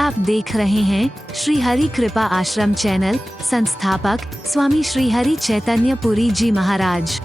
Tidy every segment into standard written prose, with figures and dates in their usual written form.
आप देख रहे हैं श्री हरि कृपा आश्रम चैनल। संस्थापक स्वामी श्री हरि चैतन्य पुरी जी महाराज।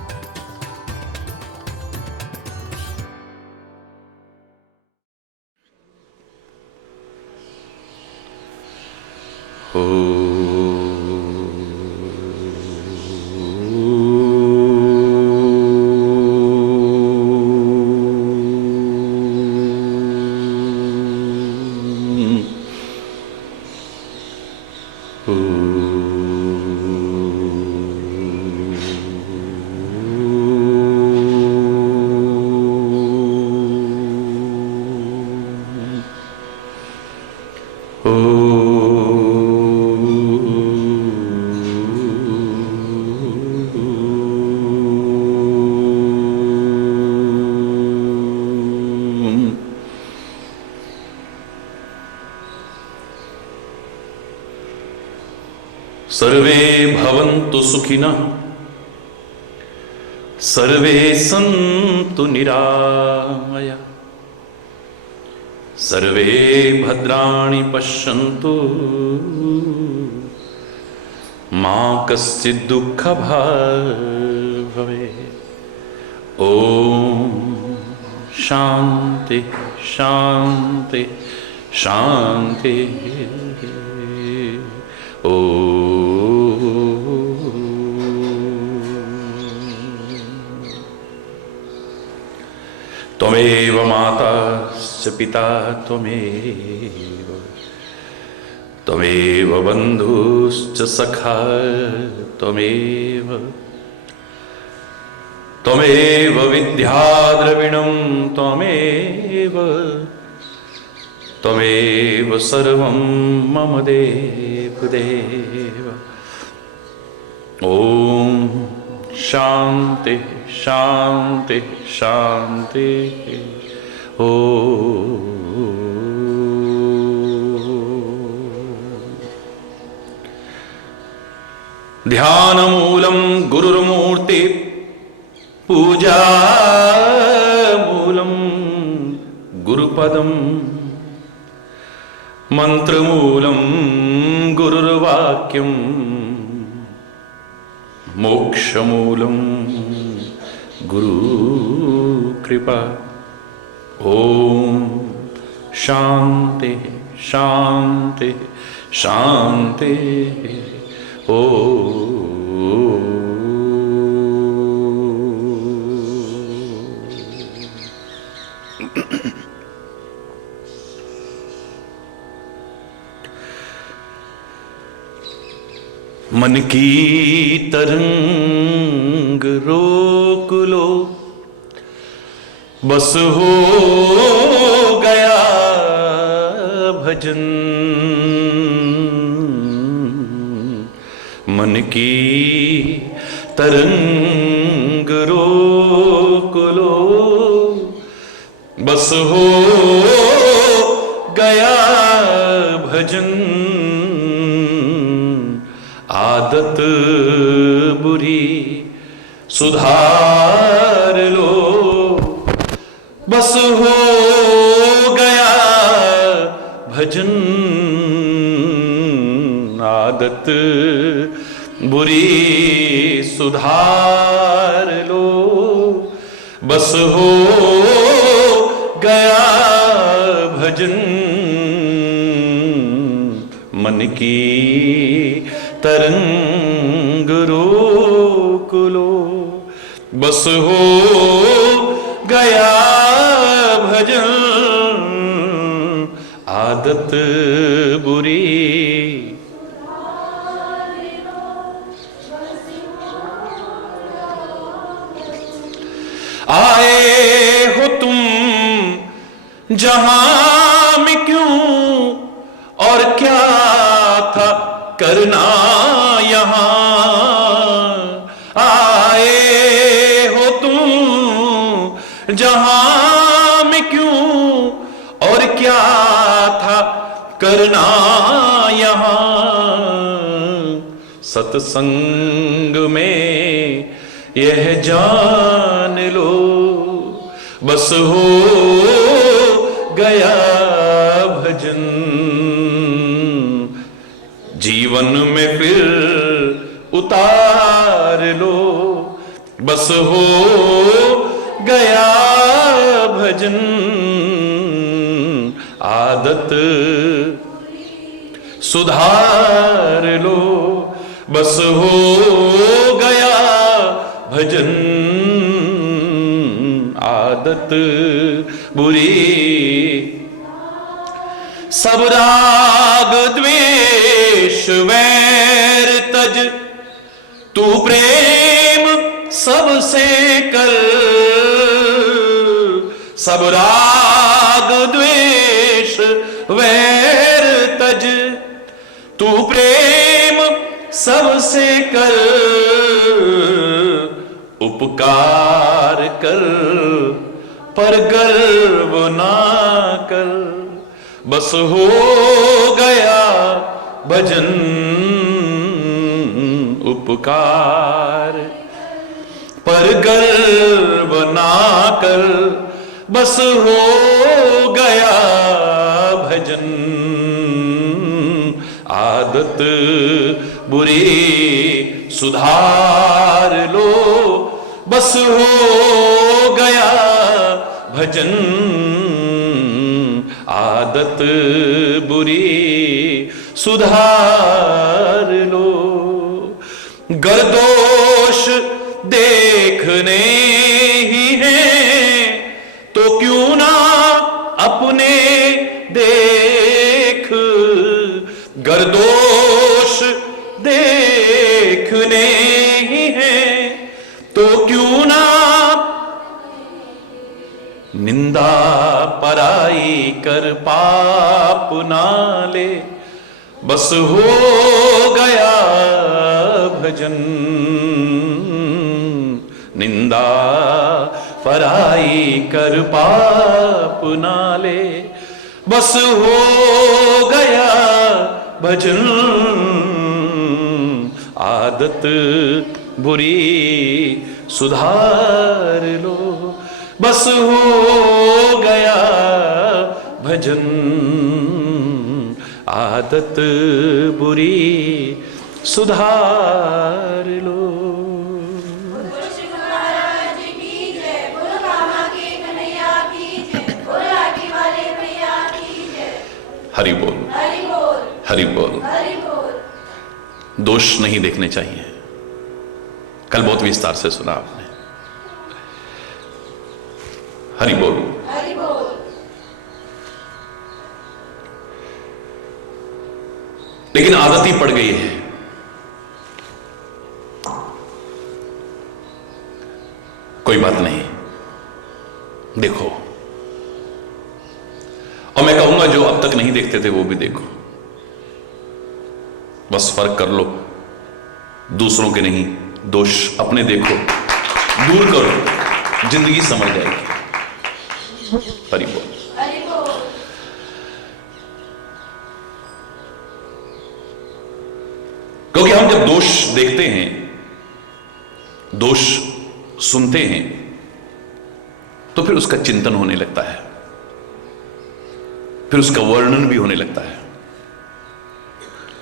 सर्वे भवन्तु सुखिनः, सर्वे सन्तु निरामया, सर्वे भद्राणि पश्यन्तु, मा कश्चित् दुःखभाग् भवेत्। ॐ शान्ति शान्ति शान्ति। त्वमेव माता च पिता त्वमेव, त्वमेव बन्धुश्च सखा त्वमेव, त्वमेव विद्या द्रविणं त्वमेव, त्वमेव सर्वं मम देवदेव। ॐ शान्ति शान्ति शान्ति। ध्यानमूलं गुरुर्मूर्ति, पूजामूलं गुरुपदं, मन्त्रमूलं गुरुर्वाक्यं, मोक्षमूलं गुरुकृपा। ॐ शान्ति शान्ति शान्ति। मन की तरंग रोक लो, बस हो गया भजन। मन की तरंग रोक लो, बस हो गया भजन। आदत बुरी सुधार लो, बस हो गया भजन। आदत बुरी सुधार लो, बस हो गया भजन। मन की तरंग रोक लो, बस हो गया भजन। आदत बुरी आए हो तुम जहां में क्यों, और क्या था करना यहाँ। आए हो तुम जहां में क्यों, और क्या था करना यहाँ। सत्संग में यह जान लो, बस हो गया भजन। जीवन में फिर उतार लो, बस हो गया भजन आदत सुधार लो, बस हो गया भजन आदत बुरी। सब राग द्वेष वैर तज, तू प्रेम सबसे कर। सब राग द्वेष वैर तज, तू प्रेम सबसे कर। उपकार कर पर गर्व ना कर, बस हो गया भजन उपकार। पर गर्व ना कर, बस हो गया भजन आदत बुरी सुधार लो, बस हो गया भजन आदत बुरी सुधार लो। गर दोष देखने ही है तो क्यों ना अपने देख। गर दोष देखने ही है तो क्यों ना निंदा पराई कर पाप ना ले, बस हो गया भजन निंदा पराई कर पाप ना ले, बस हो गया भजन आदत बुरी सुधार लो, बस हो गया भजन आदत बुरी सुधार लो। हरि बोल, हरि बोल। दोष नहीं देखने चाहिए, कल बहुत विस्तार से सुना आपने। हरि बोल। लेकिन आदत ही पड़ गई है। कोई बात नहीं, देखो, और मैं कहूंगा जो अब तक नहीं देखते थे वो भी देखो। बस फर्क कर लो, दूसरों के नहीं, दोष अपने देखो, दूर करो, जिंदगी समझ जाएगी। हरि बोल। क्योंकि हम जब दोष देखते हैं, दोष सुनते हैं, तो फिर उसका चिंतन होने लगता है, फिर उसका वर्णन भी होने लगता है,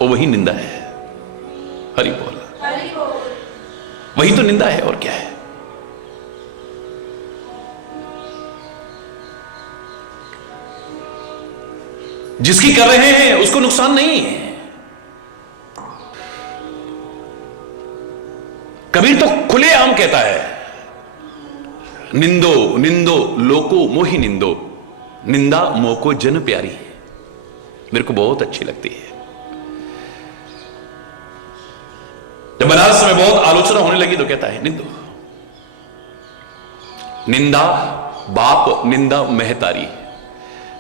और वही निंदा है। हरि बोल। वही तो निंदा है, और क्या है। जिसकी कर रहे हैं उसको नुकसान नहीं है। कबीर तो खुलेआम कहता है, निंदो निंदो लोको मोहि निंदो, निंदा मोको जन प्यारी। मेरे को बहुत अच्छी लगती है। जब बनारस में बहुत आलोचना होने लगी तो कहता है, निंदो। निंदा बाप निंदा महतारी।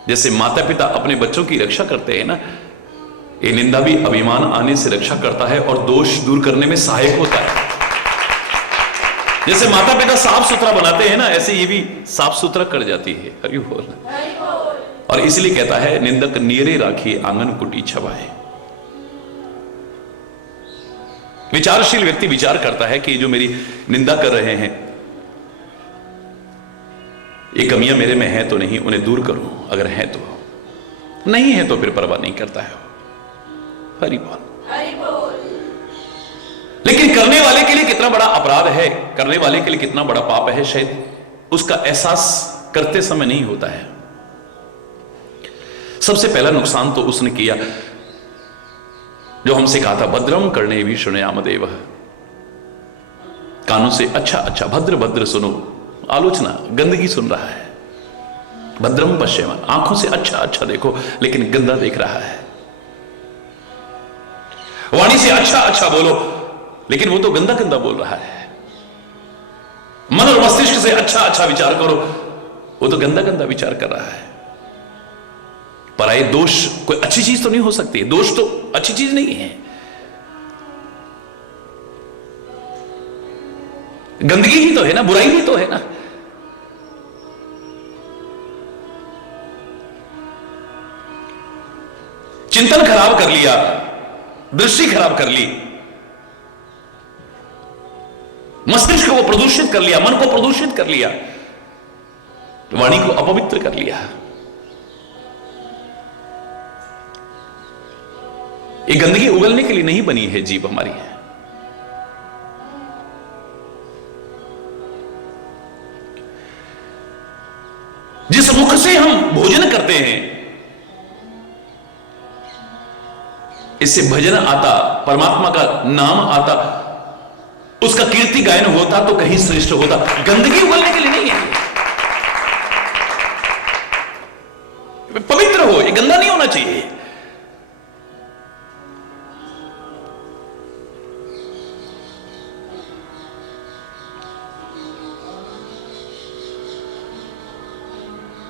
जैसे माता पिता अपने बच्चों की रक्षा करते हैं ना, ये निंदा भी अभिमान आने से रक्षा करता है और दोष दूर करने में सहायक होता है। जैसे माता पिता साफ सुथरा बनाते हैं ना, ऐसे ये भी साफ सुथरा कर जाती है। हरि बोल। और इसलिए कहता है, निंदक नीरे राखी आंगन कुटी छवाए। विचारशील व्यक्ति विचार करता है कि जो मेरी निंदा कर रहे हैं, ये कमियां मेरे में हैं तो नहीं, उन्हें दूर करूं। अगर हैं तो, नहीं है तो फिर परवाह नहीं करता है। हरि बोल। लेकिन करने वाले के लिए कितना बड़ा अपराध है, करने वाले के लिए कितना बड़ा पाप है, शायद उसका एहसास करते समय नहीं होता है। सबसे पहला नुकसान तो उसने किया जो हमसे कहा था, भद्रम करने भी शुणयाम देव। कानों से अच्छा अच्छा भद्र भद्र सुनो, आलोचना गंदगी सुन रहा है। भद्रम पश्चिम, आंखों से अच्छा अच्छा देखो, लेकिन गंदा देख रहा है। वाणी से अच्छा अच्छा बोलो, लेकिन वो तो गंदा गंदा बोल रहा है। मन और मस्तिष्क से अच्छा अच्छा विचार करो, वो तो गंदा गंदा विचार कर रहा है। पराये दोष कोई अच्छी चीज तो नहीं हो सकती, दोष तो अच्छी चीज नहीं है। गंदगी ही तो है ना, बुराई ही तो है ना। चिंतन खराब कर लिया, दृष्टि खराब कर ली, मस्तिष्क को प्रदूषित कर लिया, मन को प्रदूषित कर लिया, वाणी को अपवित्र कर लिया। ये गंदगी उगलने के लिए नहीं बनी है जीभ हमारी। जिस मुख से हम भोजन करते हैं, इससे भजन आता, परमात्मा का नाम आता, उसका कीर्ति गायन होता तो कहीं श्रेष्ठ होता। गंदगी उगलने के लिए नहीं है, पवित्र हो, ये गंदा नहीं होना चाहिए।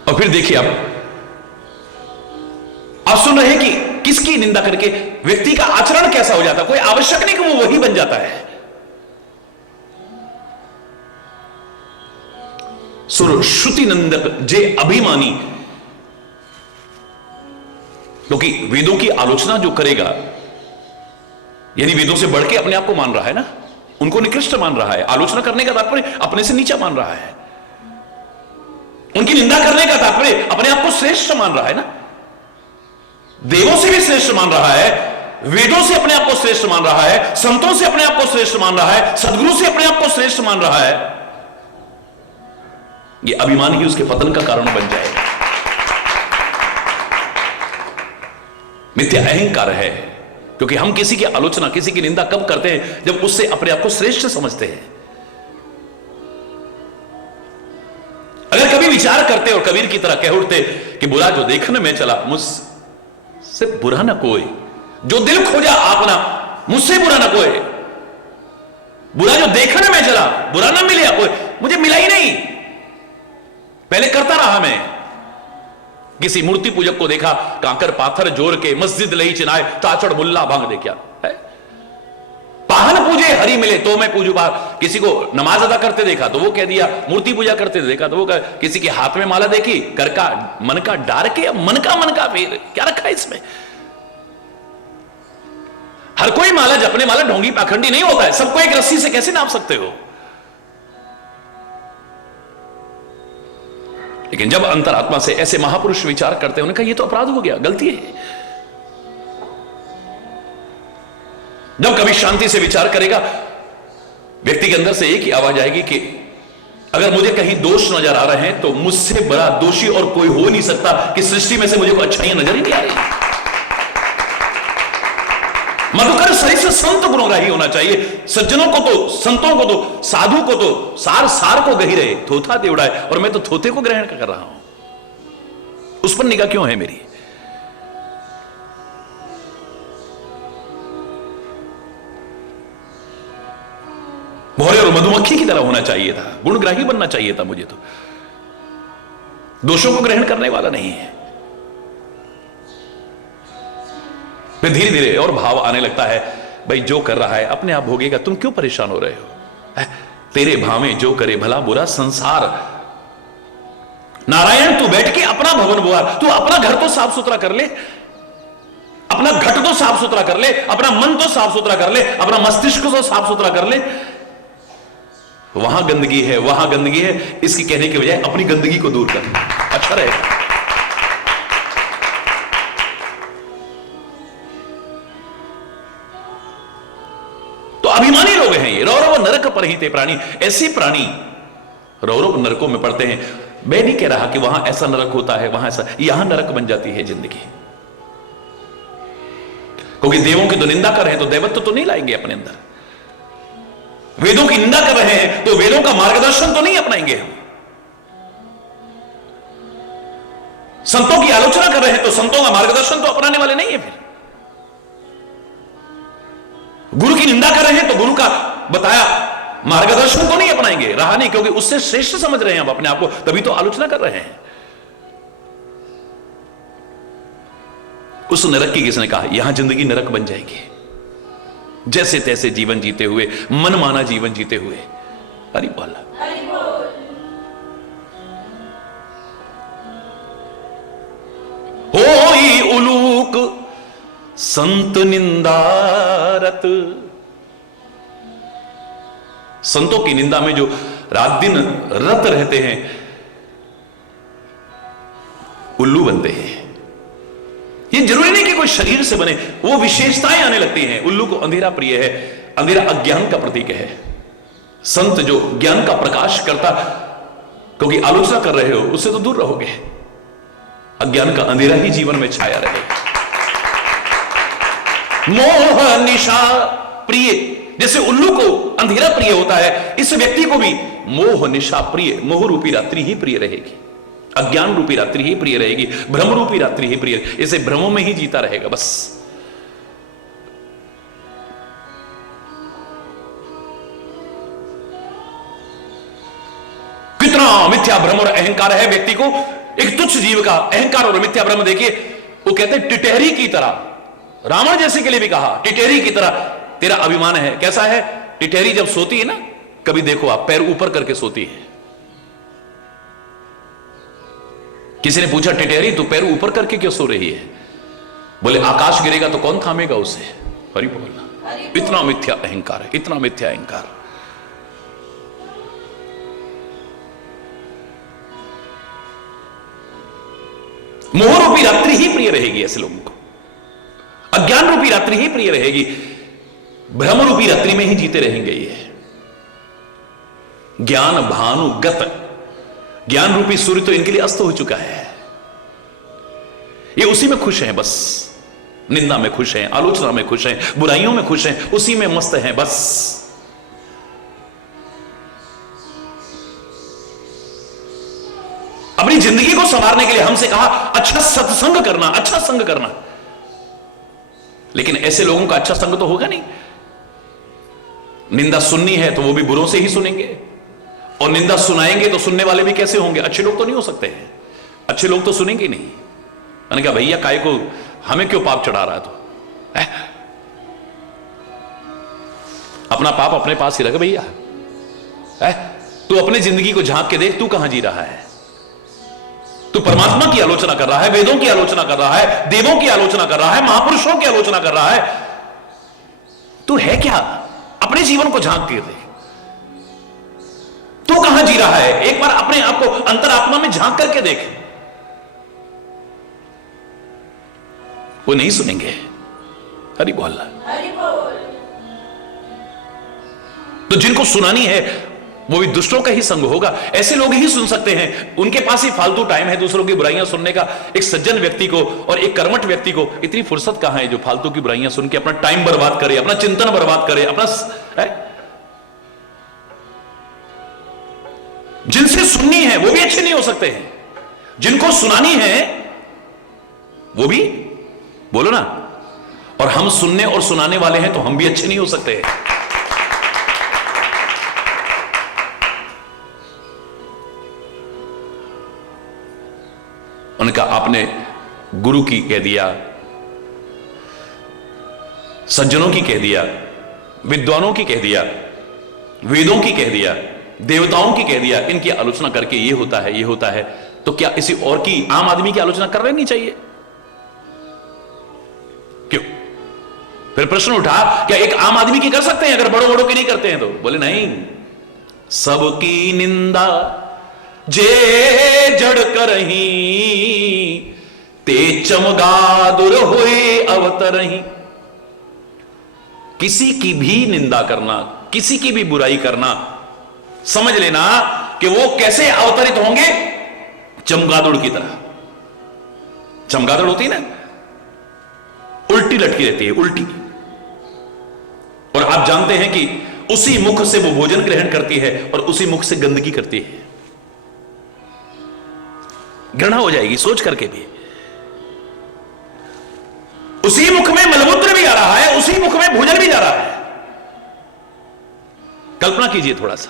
और फिर देखिए आप सुन रहे हैं कि किसकी निंदा करके व्यक्ति का आचरण कैसा हो जाता। कोई आवश्यक नहीं कि वो वही बन जाता है। सुर श्रुति नंदक जे अभिमानी, क्योंकि वेदों की आलोचना जो करेगा, यानी वेदों से बढ़ के अपने आप को मान रहा है ना, उनको निकृष्ट मान रहा है। आलोचना करने का तात्पर्य अपने से नीचा मान रहा है। उनकी निंदा करने का तात्पर्य अपने आप को श्रेष्ठ मान रहा है ना। देवों से भी श्रेष्ठ मान रहा है, वेदों से अपने आप को श्रेष्ठ मान रहा है, संतों से अपने आप को श्रेष्ठ मान रहा है, सदगुरु से अपने आप को श्रेष्ठ मान रहा है। ये अभिमान ही उसके पतन का कारण बन जाएगा। मिथ्या अहंकार है, क्योंकि हम किसी की आलोचना, किसी की निंदा कब करते हैं? जब उससे अपने आप को श्रेष्ठ समझते हैं। अगर कभी विचार करते और कबीर की तरह कह उठते कि बुरा जो देखने में चला मुझसे बुरा ना कोई, जो दिल खोजा आपना मुझसे बुरा ना कोई, बुरा जो देखने में चला बुरा ना मिले कोई, मुझे मिला ही नहीं। पहले करता रहा मैं। किसी मूर्ति पूजक को देखा, कांकर पाथर जोड़ के मस्जिद लही चिनाए, ताचड़ मुल्ला भांग दे, क्या है? पाहन पूजे हरि मिले तो मैं पूजू बार। किसी को नमाज अदा करते देखा तो वो कह दिया, मूर्ति पूजा करते देखा तो वो कह, किसी के हाथ में माला देखी, कर का मन का डार के मन का फिर क्या रखा है इसमें? हर कोई माला जपने वाला ढोंगी पाखंडी नहीं होता है। सबको एक रस्सी से कैसे नाप सकते हो? लेकिन जब अंतरात्मा से ऐसे महापुरुष विचार करते हैं, उन्होंने कहा यह तो अपराध हो गया, गलती है। जब कभी शांति से विचार करेगा, व्यक्ति के अंदर से एक ही आवाज आएगी कि अगर मुझे कहीं दोष नजर आ रहे हैं तो मुझसे बड़ा दोषी और कोई हो नहीं सकता, कि सृष्टि में से मुझे कोई अच्छाइयां नजर ही नहीं आ रही। मधुकर श्रेष्ठ संत गुणग्राही होना चाहिए। सज्जनों को तो, संतों को तो, साधु को तो सार सार को गही रहे, थोथा देवड़ा है, और मैं तो थोथे को ग्रहण कर रहा हूं। उस पर निगाह क्यों है मेरी? भौरे और मधुमक्खी की तरह होना चाहिए था, गुणग्राही बनना चाहिए था मुझे तो, दोषों को ग्रहण करने वाला नहीं है। फिर धीरे धीरे और भाव आने लगता है, भाई जो कर रहा है अपने आप भोगेगा, तुम क्यों परेशान हो रहे हो? तेरे भावे जो करे भला बुरा संसार। नारायण तू बैठ के अपना भवन बुआर, तू अपना घर तो साफ सुथरा कर ले, अपना घट तो साफ सुथरा कर ले, अपना मन तो साफ सुथरा कर ले, अपना मस्तिष्क तो साफ सुथरा कर ले। वहां गंदगी है, वहां गंदगी है, इसकी कहने के बजाय अपनी गंदगी को दूर कर, अच्छा रहेगा। अभिमानी लोग हैं ये। रौरव नरक पर ही थे प्राणी, ऐसे प्राणी रौरव नरकों में पड़ते हैं। मैं नहीं कह रहा कि वहां ऐसा नरक होता है, वहां ऐसा, यहां नरक बन जाती है जिंदगी। क्योंकि देवों की तो निंदा कर रहे हैं तो दैवत्व तो नहीं लाएंगे अपने अंदर, वेदों की निंदा कर रहे हैं तो वेदों का मार्गदर्शन तो नहीं अपनाएंगे हम, संतों की आलोचना कर रहे हैं तो संतों का मार्गदर्शन तो अपनाने वाले नहीं है। फिर गुरु की निंदा कर रहे हैं तो गुरु का बताया मार्गदर्शन तो नहीं अपनाएंगे, रहा नहीं, क्योंकि उससे श्रेष्ठ समझ रहे हैं हम अपने आप को, तभी तो आलोचना कर रहे हैं। उस नरक की किसने कहा? यहां जिंदगी नरक बन जाएगी, जैसे तैसे जीवन जीते हुए, मनमाना जीवन जीते हुए। हरि बोल। होई उलूक संत निंदारत, संतों की निंदा में जो रात दिन रत रहते हैं उल्लू बनते हैं। ये जरूरी नहीं कि कोई शरीर से बने, वो विशेषताएं आने लगती हैं। उल्लू को अंधेरा प्रिय है, अंधेरा अज्ञान का प्रतीक है। संत जो ज्ञान का प्रकाश करता, क्योंकि आलोचना कर रहे हो उससे तो दूर रहोगे, अज्ञान का अंधेरा ही जीवन में छाया रहेगा। मोह निशा प्रिय, जैसे उल्लू को अंधेरा प्रिय होता है, इस व्यक्ति को भी मोह निशा प्रिय, मोह रूपी रात्रि ही प्रिय रहेगी, अज्ञान रूपी रात्रि ही प्रिय रहेगी, भ्रम रूपी रात्रि ही प्रिय, इसे भ्रमों में ही जीता रहेगा बस। कितना मिथ्या भ्रम और अहंकार है व्यक्ति को, एक तुच्छ जीव का अहंकार और मिथ्या भ्रम। देखिए वो कहते हैं टिटेरी की तरह, रावण जैसे के लिए भी कहा टिटेरी की तरह तेरा अभिमान है। कैसा है? टिटेरी जब सोती है ना, कभी देखो आप, पैर ऊपर करके सोती है। किसी ने पूछा टिटेरी तू पैर ऊपर करके क्यों सो रही है? बोले आकाश गिरेगा तो कौन थामेगा उसे। हरि बोल। इतना मिथ्या अहंकार है, इतना मिथ्या अहंकार। मोह रूपी रात्रि ही प्रिय रहेगी ऐसे लोगों को, अज्ञान रूपी रात्रि ही प्रिय रहेगी, भ्रम रूपी रात्रि में ही जीते रहेंगे। ये ज्ञान भानुगत, ज्ञान रूपी सूर्य तो इनके लिए अस्त हो चुका है, ये उसी में खुश हैं बस, निंदा में खुश हैं, आलोचना में खुश हैं, बुराइयों में खुश हैं, उसी में मस्त हैं बस। अपनी जिंदगी को संवारने के लिए हमसे कहा अच्छा सत्संग करना, अच्छा संग करना, लेकिन ऐसे लोगों का अच्छा संग तो होगा नहीं। निंदा सुननी है तो वो भी बुरों से ही सुनेंगे, और निंदा सुनाएंगे तो सुनने वाले भी कैसे होंगे? अच्छे लोग तो नहीं हो सकते हैं, अच्छे लोग तो सुनेंगे नहीं। मैंने कहा भैया काय को हमें क्यों पाप चढ़ा रहा है? तो अपना पाप अपने पास ही रख भैया, तू अपनी जिंदगी को झांक के देख, तू कहां जी रहा है। तू परमात्मा की आलोचना कर रहा है, वेदों की आलोचना कर रहा है, देवों की आलोचना कर रहा है, महापुरुषों की आलोचना कर रहा है, तू है क्या? अपने जीवन को झांक के देख, तू कहां जी रहा है? एक बार अपने आप को अंतरात्मा में झांक करके देख। वो नहीं सुनेंगे। हरि बोल। तो जिनको सुनानी है वो भी दुष्टों का ही संग होगा, ऐसे लोग ही सुन सकते हैं, उनके पास ही फालतू टाइम है दूसरों की बुराइयां सुनने का। एक सज्जन व्यक्ति को और एक कर्मठ व्यक्ति को इतनी फुर्सत कहां है जो फालतू की बुराइयां सुन के अपना टाइम बर्बाद करे, अपना चिंतन बर्बाद करे, अपना जिनसे सुननी है वो भी अच्छे नहीं हो सकते हैं, जिनको सुनानी है वो भी, बोलो ना, और हम सुनने और सुनाने वाले हैं तो हम भी अच्छे नहीं हो सकते हैं। उनका आपने गुरु की कह दिया, सज्जनों की कह दिया, विद्वानों की कह दिया, वेदों की कह दिया, देवताओं की कह दिया, इनकी आलोचना करके ये होता है, ये होता है, तो क्या किसी और की, आम आदमी की आलोचना कर लेनी चाहिए? क्यों? फिर प्रश्न उठा क्या एक आम आदमी की कर सकते हैं अगर बड़ों बड़ों की नहीं करते हैं तो? बोले नहीं, सबकी निंदा जे जड़ करही ते चमगादुर होए अवतरही। किसी की भी निंदा करना, किसी की भी बुराई करना, समझ लेना कि वो कैसे अवतरित होंगे, चमगादड़ की तरह। चमगादड़ होती है ना, उल्टी लटकी रहती है, उल्टी। और आप जानते हैं कि उसी मुख से वो भोजन ग्रहण करती है और उसी मुख से गंदगी करती है। घृणा हो जाएगी सोच करके भी। उसी मुख में मलमूत्र भी आ रहा है, उसी मुख में भोजन भी जा रहा है। कल्पना कीजिए थोड़ा सा।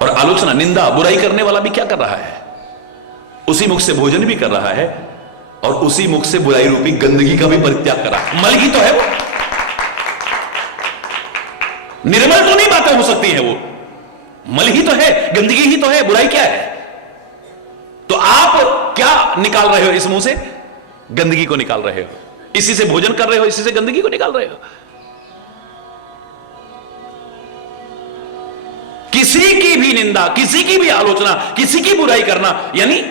और आलोचना, निंदा, बुराई करने वाला भी क्या कर रहा है? उसी मुख से भोजन भी कर रहा है और उसी मुख से बुराई रूपी गंदगी का भी परित्याग कर रहा है। मल ही तो है वो, निर्मल तो नहीं बातें हो सकती है वो, मल ही तो है, गंदगी ही तो है, बुराई क्या है? तो आप क्या निकाल रहे हो इस मुंह से? गंदगी को निकाल रहे हो। इसी से भोजन कर रहे हो, इसी से गंदगी को निकाल रहे हो। किसी की भी निंदा, किसी की भी आलोचना, किसी की बुराई करना, यानी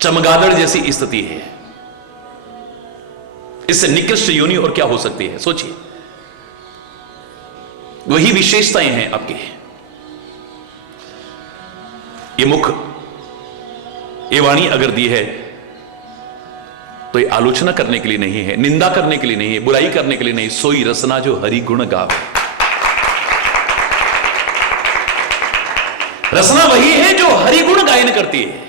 चमगादड़ जैसी स्थिति है। इससे निकृष्ट योनि और क्या हो सकती है? सोचिए। वही विशेषताएं हैं आपकी। ये मुख, ये वाणी अगर दी है तो ये आलोचना करने के लिए नहीं है, निंदा करने के लिए नहीं है, बुराई करने के लिए नहीं। सोई रसना जो हरि गुण गावे। रसना वही है जो हरि गुण गायन करती है,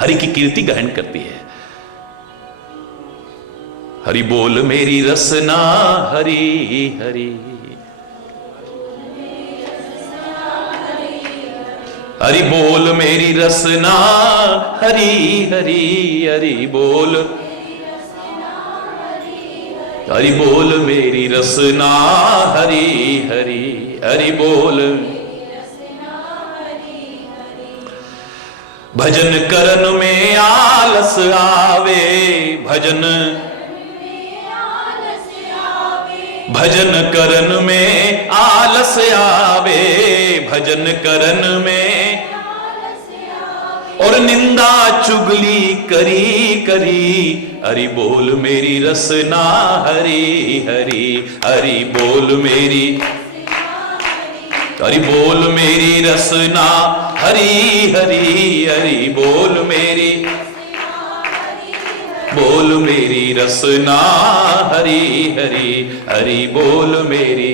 हरि की कीर्ति गायन करती है। हरि बोल मेरी रसना हरि हरि, हरि बोल मेरी रसना हरि हरि, हरि बोल, हरि बोल मेरी रसना हरि हरि, हरि बोल। भजन करन में आलस आवे, भजन, भजन करन में आलस आवे, भजन करन में, और निंदा चुगली करी करी, हरि बोल मेरी रसना हरि हरि, हरि बोल मेरी, हरि बोल मेरी रसना हरि हरि, हरि बोल मेरी, बोल मेरी रसना हरि हरि, हरि बोल मेरी।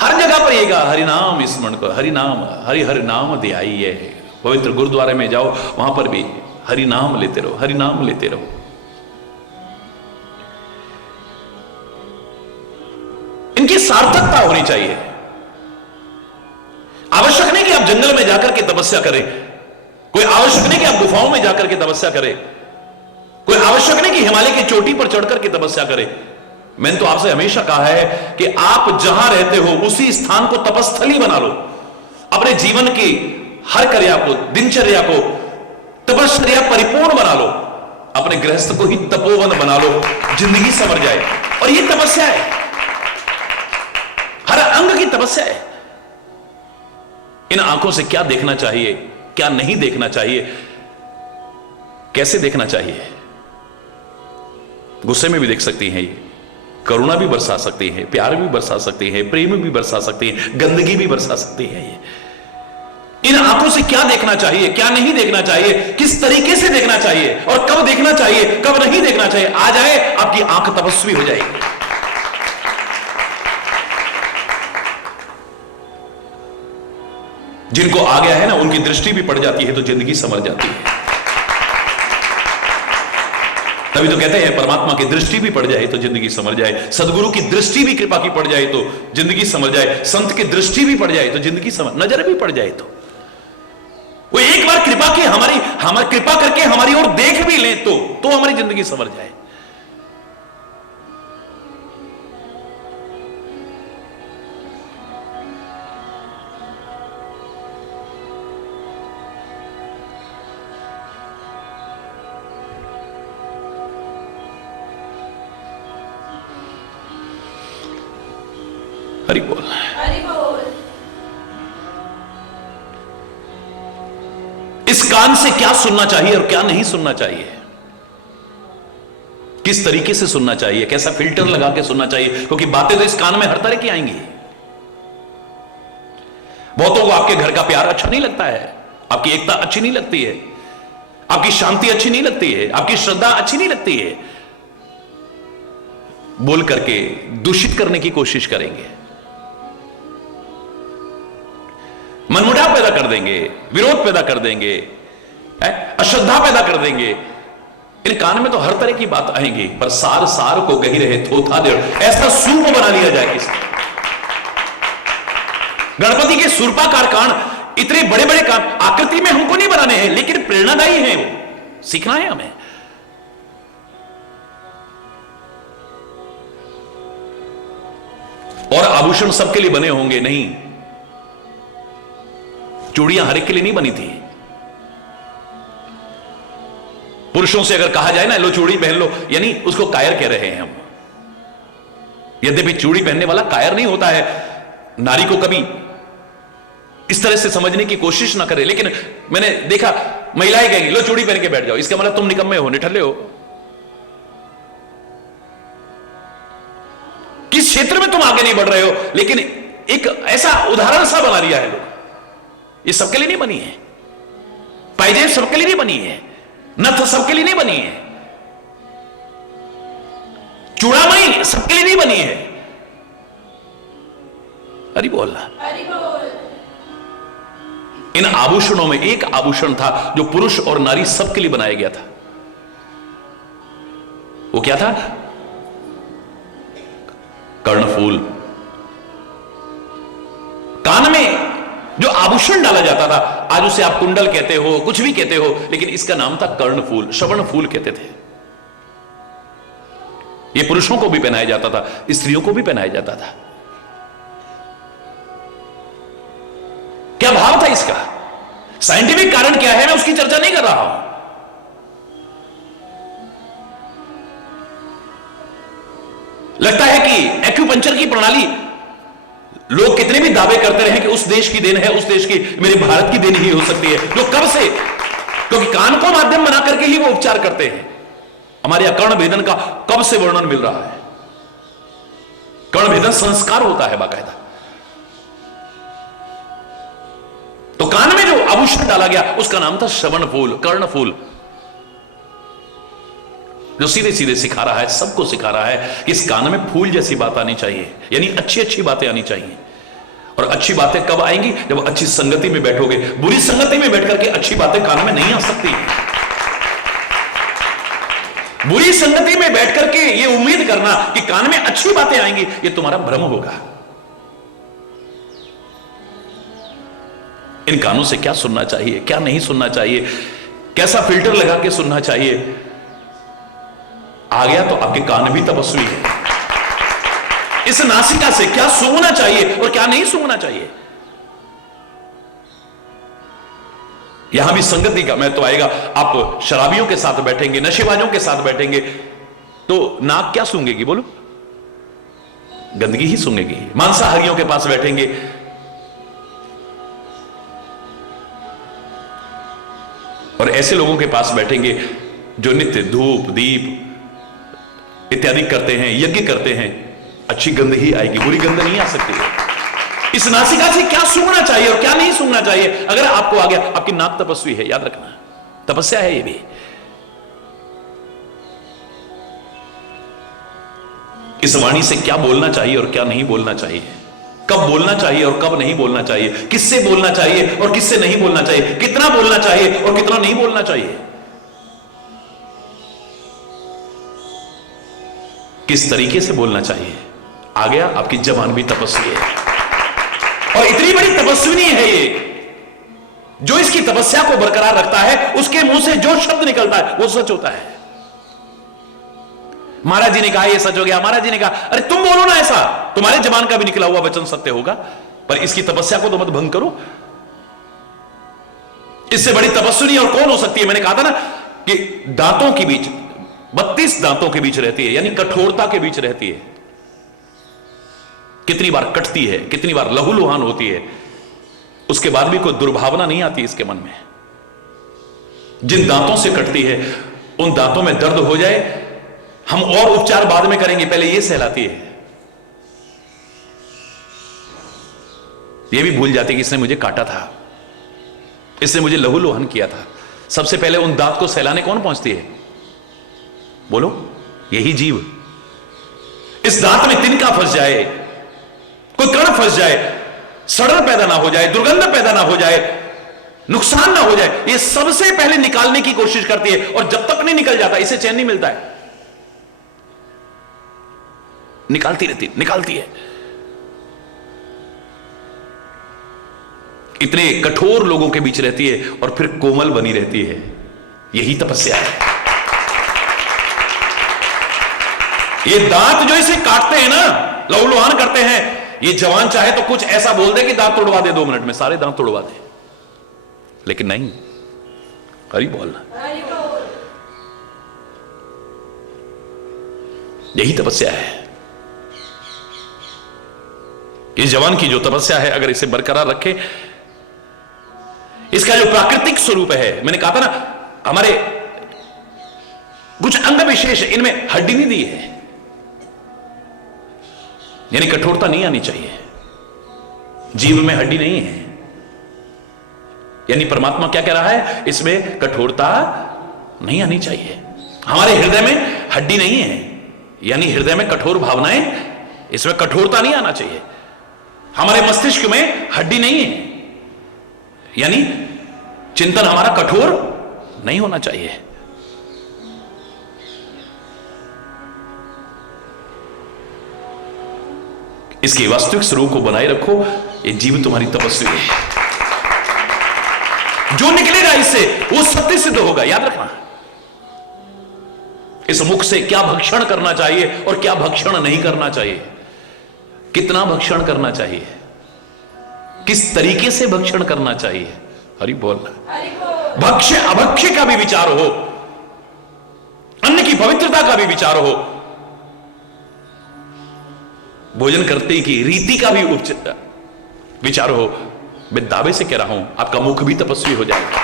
हर जगह पर ये गा, हरि नाम स्मरण को, हरि नाम, हरि हरि नाम ध्याइए। पवित्र गुरुद्वारे में जाओ, वहां पर भी हरि नाम लेते रहो, हरि नाम लेते रहो। इनकी सार्थकता होनी चाहिए। आवश्यक नहीं कि आप जंगल में जाकर के तपस्या करें, कोई आवश्यक नहीं कि आप गुफाओं में जाकर के तपस्या करें, कोई आवश्यक नहीं कि हिमालय की चोटी पर चढ़कर के तपस्या करें। मैंने तो आपसे हमेशा कहा है कि आप जहां रहते हो उसी स्थान को तपस्थली बना लो। अपने जीवन की हर क्रिया को, दिनचर्या को तपश्चर्या परिपूर्ण बना लो। अपने गृहस्थ को ही तपोवन बना लो, जिंदगी संवर जाए। और ये तपस्या है, हर अंग की तपस्या है। इन आंखों से क्या देखना चाहिए, क्या नहीं देखना चाहिए, कैसे देखना चाहिए। गुस्से में भी देख सकती हैं ये, करुणा भी बरसा सकती है, प्यार भी बरसा सकती है, प्रेम भी बरसा सकती है, गंदगी भी बरसा सकती है ये। इन आंखों से क्या देखना चाहिए, क्या नहीं देखना चाहिए, किस तरीके से देखना चाहिए और कब देखना चाहिए, कब नहीं देखना चाहिए, आ जाए आपकी आंख तपस्वी हो जाएगी। जिनको आ गया है ना, उनकी दृष्टि भी पड़ जाती है तो जिंदगी समझ जाती है। तभी तो कहते हैं परमात्मा की दृष्टि भी पड़ जाए तो जिंदगी समझ जाए, सदगुरु की दृष्टि भी कृपा की पड़ जाए तो जिंदगी समझ जाए, संत की दृष्टि भी पड़ जाए तो जिंदगी समझ, नजर भी पड़ जाए तो वो एक बार कृपा की हमारी कृपा करके हमारी ओर देख भी ले तो हमारी जिंदगी समझ जाए। हरि बोल, हरि बोल। इस कान से क्या सुनना चाहिए और क्या नहीं सुनना चाहिए, किस तरीके से सुनना चाहिए, कैसा फिल्टर लगा के सुनना चाहिए, क्योंकि बातें तो इस कान में हर तरह की आएंगी। बहुतों को आपके घर का प्यार अच्छा नहीं लगता है, आपकी एकता अच्छी नहीं लगती है, आपकी शांति अच्छी नहीं लगती है, आपकी श्रद्धा अच्छी नहीं लगती है, बोल करके दूषित करने की कोशिश करेंगे, मनमुटाव पैदा कर देंगे, विरोध पैदा कर देंगे, अश्रद्धा पैदा कर देंगे। इन कान में तो हर तरह की बात आएंगी, पर सार सार को गही रहे थोथा दे, ऐसा सूप बना लिया जाए किसी। गणपति के सूर्पाकार कान, इतने बड़े बड़े कान आकृति में हमको नहीं बनाने हैं, लेकिन प्रेरणादायी हैं, वो सीखना है हमें। और आभूषण सबके लिए बने होंगे नहीं, चूड़ियां हर एक के लिए नहीं बनी थी। पुरुषों से अगर कहा जाए ना लो चूड़ी पहन लो, यानी उसको कायर कह रहे हैं हम। यद्यपि चूड़ी पहनने वाला कायर नहीं होता है, नारी को कभी इस तरह से समझने की कोशिश ना करे, लेकिन मैंने देखा महिलाएं कहेंगी लो चूड़ी पहन के बैठ जाओ, इसका मतलब तुम निकम्मे हो, निठल्ले हो। किस क्षेत्र में तुम आगे नहीं बढ़ रहे हो, लेकिन एक ऐसा उदाहरण सा बना लिया है लोग। ये सबके लिए नहीं बनी है, पायजेब सबके लिए नहीं बनी है, नथ सबके लिए नहीं बनी है, चूड़ामणि सबके लिए नहीं बनी है। हरि बोल। इन आभूषणों में एक आभूषण था जो पुरुष और नारी सबके लिए बनाया गया था। वो क्या था? कर्णफूल। कान में जो आभूषण डाला जाता था, आज उसे आप कुंडल कहते हो, कुछ भी कहते हो, लेकिन इसका नाम था कर्णफूल, श्रवण फूल कहते थे। यह पुरुषों को भी पहनाया जाता था, स्त्रियों को भी पहनाया जाता था। क्या भाव था इसका? साइंटिफिक कारण क्या है, मैं उसकी चर्चा नहीं कर रहा हूं। लगता है कि एक्यूपंक्चर की प्रणाली, लोग कितने भी दावे करते रहे कि उस देश की देन है, उस देश की, मेरे भारत की देन ही हो सकती है। लोग कब से, क्योंकि कान को माध्यम बना करके ही वो उपचार करते हैं। हमारे यहां कर्ण भेदन का कब से वर्णन मिल रहा है। कर्ण भेदन संस्कार होता है बाकायदा। तो कान में जो आभूषण डाला गया उसका नाम था श्रवण फूल, कर्णफूल, जो सीधे सीधे सिखा रहा है, सबको सिखा रहा है कि इस कान में फूल जैसी बात आनी चाहिए, यानी अच्छी अच्छी बातें आनी चाहिए। और अच्छी बातें कब आएंगी? जब अच्छी संगति में बैठोगे। बुरी संगति में बैठ करके अच्छी बातें कान में नहीं आ सकती। बुरी संगति में बैठ करके ये उम्मीद करना कि कान में अच्छी बातें आएंगी, ये तुम्हारा भ्रम होगा। इन कानों से क्या सुनना चाहिए, क्या नहीं सुनना चाहिए, कैसा फिल्टर लगा के सुनना चाहिए, आ गया तो आपके कान भी तपस्वी है। इस नासिका से क्या सूंघना चाहिए और क्या नहीं सूंघना चाहिए, यहां भी संगति का महत्व आएगा। आप शराबियों के साथ बैठेंगे, नशेबाजों के साथ बैठेंगे, तो नाक क्या सूंघेगी? बोलो, गंदगी ही सूंघेगी। मांसाहारियों के पास बैठेंगे, और ऐसे लोगों के पास बैठेंगे जो नित्य धूप दीप इत्यादि करते हैं, यज्ञ करते हैं, अच्छी गंध ही आएगी, बुरी गंध नहीं आ सकती है। इस नासिका से क्या सूंघना चाहिए और क्या नहीं सूंघना चाहिए, अगर आपको आ गया, आपकी नाक तपस्वी है, याद रखना, तपस्या है ये भी। इस वाणी से क्या बोलना चाहिए और क्या नहीं बोलना चाहिए, कब बोलना चाहिए और कब नहीं बोलना चाहिए, किससे बोलना चाहिए और किससे नहीं बोलना चाहिए, कितना बोलना चाहिए और कितना नहीं बोलना चाहिए, किस तरीके से बोलना चाहिए। आ गया, आपकी जबान भी तपस्वी है। और इतनी बड़ी तपस्विनी है ये, जो इसकी तपस्या को बरकरार रखता है, उसके मुंह से जो शब्द निकलता है वो सच होता है। महाराज जी ने कहा ये सच हो गया, महाराज जी ने कहा, अरे तुम बोलो ना ऐसा, तुम्हारे जबान का भी निकला हुआ वचन सत्य होगा, पर इसकी तपस्या को तो मत भंग करो। इससे बड़ी तपस्विनी और कौन हो सकती है? मैंने कहा था ना कि दांतों के बीच, 32 दांतों के बीच रहती है, यानी कठोरता के बीच रहती है। कितनी बार कटती है, कितनी बार लहूलुहान होती है, उसके बाद भी कोई दुर्भावना नहीं आती इसके मन में। जिन दांतों से कटती है उन दांतों में दर्द हो जाए, हम और उपचार बाद में करेंगे, पहले ये सहलाती है। ये भी भूल जाती है कि इसने मुझे काटा था, इसने मुझे लहूलुहान किया था। सबसे पहले उन दांत को सहलाने कौन पहुंचती है? बोलो, यही जीव। इस दांत में तिनका फंस जाए, कोई कण फंस जाए, सड़न पैदा ना हो जाए, दुर्गंध पैदा ना हो जाए, नुकसान ना हो जाए, ये सबसे पहले निकालने की कोशिश करती है। और जब तक नहीं निकल जाता इसे चैन नहीं मिलता है, निकालती रहती, निकालती है। इतने कठोर लोगों के बीच रहती है और फिर कोमल बनी रहती है। यही तपस्या है। ये दांत जो इसे काटते हैं ना, लहूलुहान करते हैं, ये जवान चाहे तो कुछ ऐसा बोल दे कि दांत तोड़वा दे, 2 मिनट में सारे दांत तोड़वा दे, लेकिन नहीं, हरी बोलना। यही तपस्या है। इस जवान की जो तपस्या है, अगर इसे बरकरार रखे, इसका जो प्राकृतिक स्वरूप है, मैंने कहा था ना, हमारे कुछ अंग विशेष, इनमें हड्डी नहीं दी है, यानी कठोरता नहीं आनी चाहिए। जीव में हड्डी नहीं है, यानी परमात्मा क्या कह रहा है, इसमें कठोरता नहीं आनी चाहिए। हमारे हृदय में हड्डी नहीं है, यानी हृदय में कठोर भावनाएं, इसमें कठोरता नहीं आना चाहिए। हमारे मस्तिष्क में हड्डी नहीं है, यानी चिंतन हमारा कठोर नहीं होना चाहिए। इसके वास्तविक स्वरूप को बनाए रखो। ये जीव तुम्हारी तपस्वी है। जो निकलेगा इससे वो सत्य सिद्ध होगा, याद रखना। इस मुख से क्या भक्षण करना चाहिए और क्या भक्षण नहीं करना चाहिए, कितना भक्षण करना चाहिए, किस तरीके से भक्षण करना चाहिए। हरि बोलना। भक्ष्य अभक्ष्य का भी विचार हो, अन्न की पवित्रता का भी विचार हो, भोजन करते की रीति का भी विचार हो। मैं दावे से कह रहा हूं, आपका मुख भी तपस्वी हो जाएगा।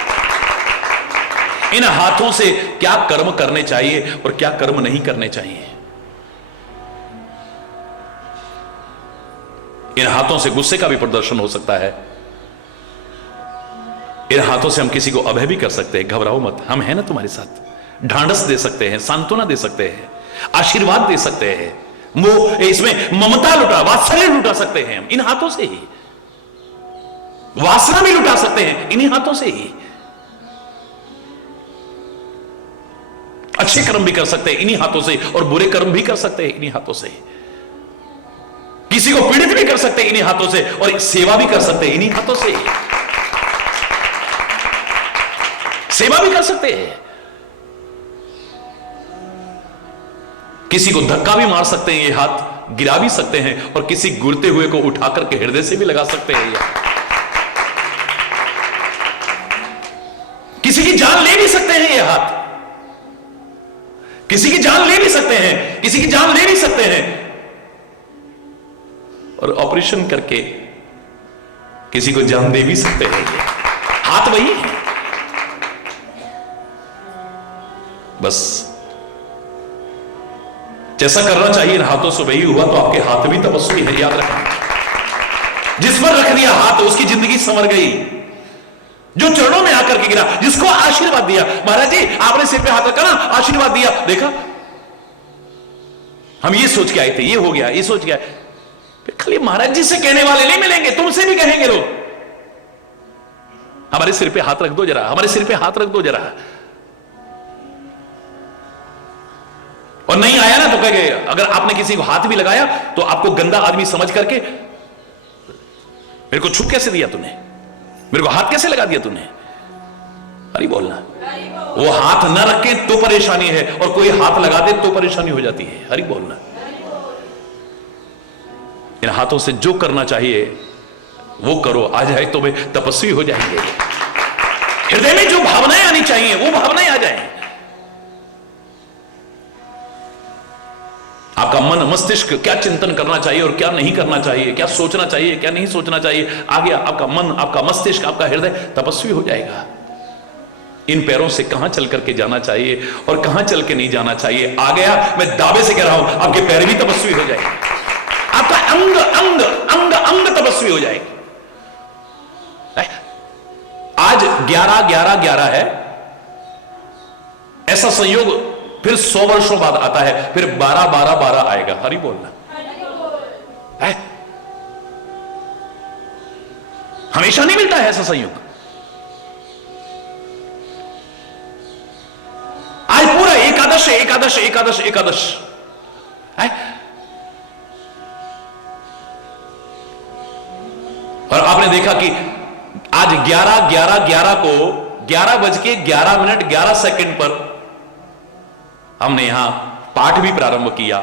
इन हाथों से क्या कर्म करने चाहिए और क्या कर्म नहीं करने चाहिए। इन हाथों से गुस्से का भी प्रदर्शन हो सकता है। इन हाथों से हम किसी को अभय भी कर सकते हैं, घबराओ मत, हम हैं ना तुम्हारे साथ। ढांढस दे सकते हैं, सांत्वना दे सकते हैं, आशीर्वाद दे सकते हैं, इसमें ममता लुटा, वात्सल्य लुटा सकते हैं हम इन हाथों से ही। वासना भी लुटा सकते हैं इन्हीं हाथों से ही। अच्छे कर्म भी कर सकते हैं इन्हीं हाथों से, और बुरे कर्म भी कर सकते हैं इन्हीं हाथों से। किसी को पीड़ित भी कर सकते हैं इन्हीं हाथों से, और सेवा भी कर सकते हैं इन्हीं हाथों से। सेवा भी कर सकते हैं, किसी को धक्का भी मार सकते हैं ये हाथ, गिरा भी सकते हैं, और किसी गिरते हुए को उठाकर के हृदय से भी लगा सकते हैं ये। किसी की जान ले भी सकते हैं ये हाथ, किसी की जान ले भी सकते हैं, किसी की जान ले भी सकते हैं, और ऑपरेशन करके किसी को जान दे भी सकते हैं। ये हाथ वही है, बस जैसा करना चाहिए इन हाथों से वही हुआ, तो आपके हाथ भी तपस्वी है, याद रखना। जिस पर रख दिया हाथ उसकी जिंदगी संवर गई। जो चरणों में आकर के गिरा, जिसको आशीर्वाद दिया, महाराज जी आपने सिर पे हाथ रखा ना, आशीर्वाद दिया, देखा हम ये सोच के आए थे, ये हो गया, ये सोच गया। खाली महाराज जी से कहने वाले नहीं मिलेंगे, तुमसे भी कहेंगे लोग, हमारे सिर पे हाथ रख दो जरा, हमारे सिर पे हाथ रख दो जरा। और नहीं आया ना तो कहेंगे, अगर आपने किसी को हाथ भी लगाया तो आपको गंदा आदमी समझ करके, मेरे को छू कैसे दिया तूने, मेरे को हाथ कैसे लगा दिया तूने। अरे बोलना, वो हाथ न रखे तो परेशानी है, और कोई हाथ लगा दे तो परेशानी हो जाती है। अरे बोलना, इन हाथों से जो करना चाहिए वो करो, आ जाए तो वे तपस्वी हो जाएंगे। हृदय में जो भावनाएं आनी चाहिए वो भावनाएं आ जाए। आपका मन मस्तिष्क क्या चिंतन करना चाहिए और क्या नहीं करना चाहिए, क्या सोचना चाहिए क्या नहीं सोचना चाहिए, आ गया आपका मन, आपका मस्तिष्क, आपका हृदय तपस्वी हो जाएगा। इन पैरों से कहां चल करके जाना चाहिए और कहां चल के नहीं जाना चाहिए आ गया। मैं दावे से कह रहा हूं आपके पैर भी तपस्वी हो जाएंगे, आपका अंग अंग अंग अंग तपस्वी हो जाएगी। आज 11-11-11 है, ऐसा संयोग फिर 100 वर्षों बाद आता है, फिर 12-12-12 आएगा। हरि बोलना है, हमेशा नहीं मिलता है ऐसा संयोग। आज पूरा एकादश एकादश एकादश एकादश है, और आपने देखा कि आज 11-11-11 को 11:11 पर हमने यहां पाठ भी प्रारंभ किया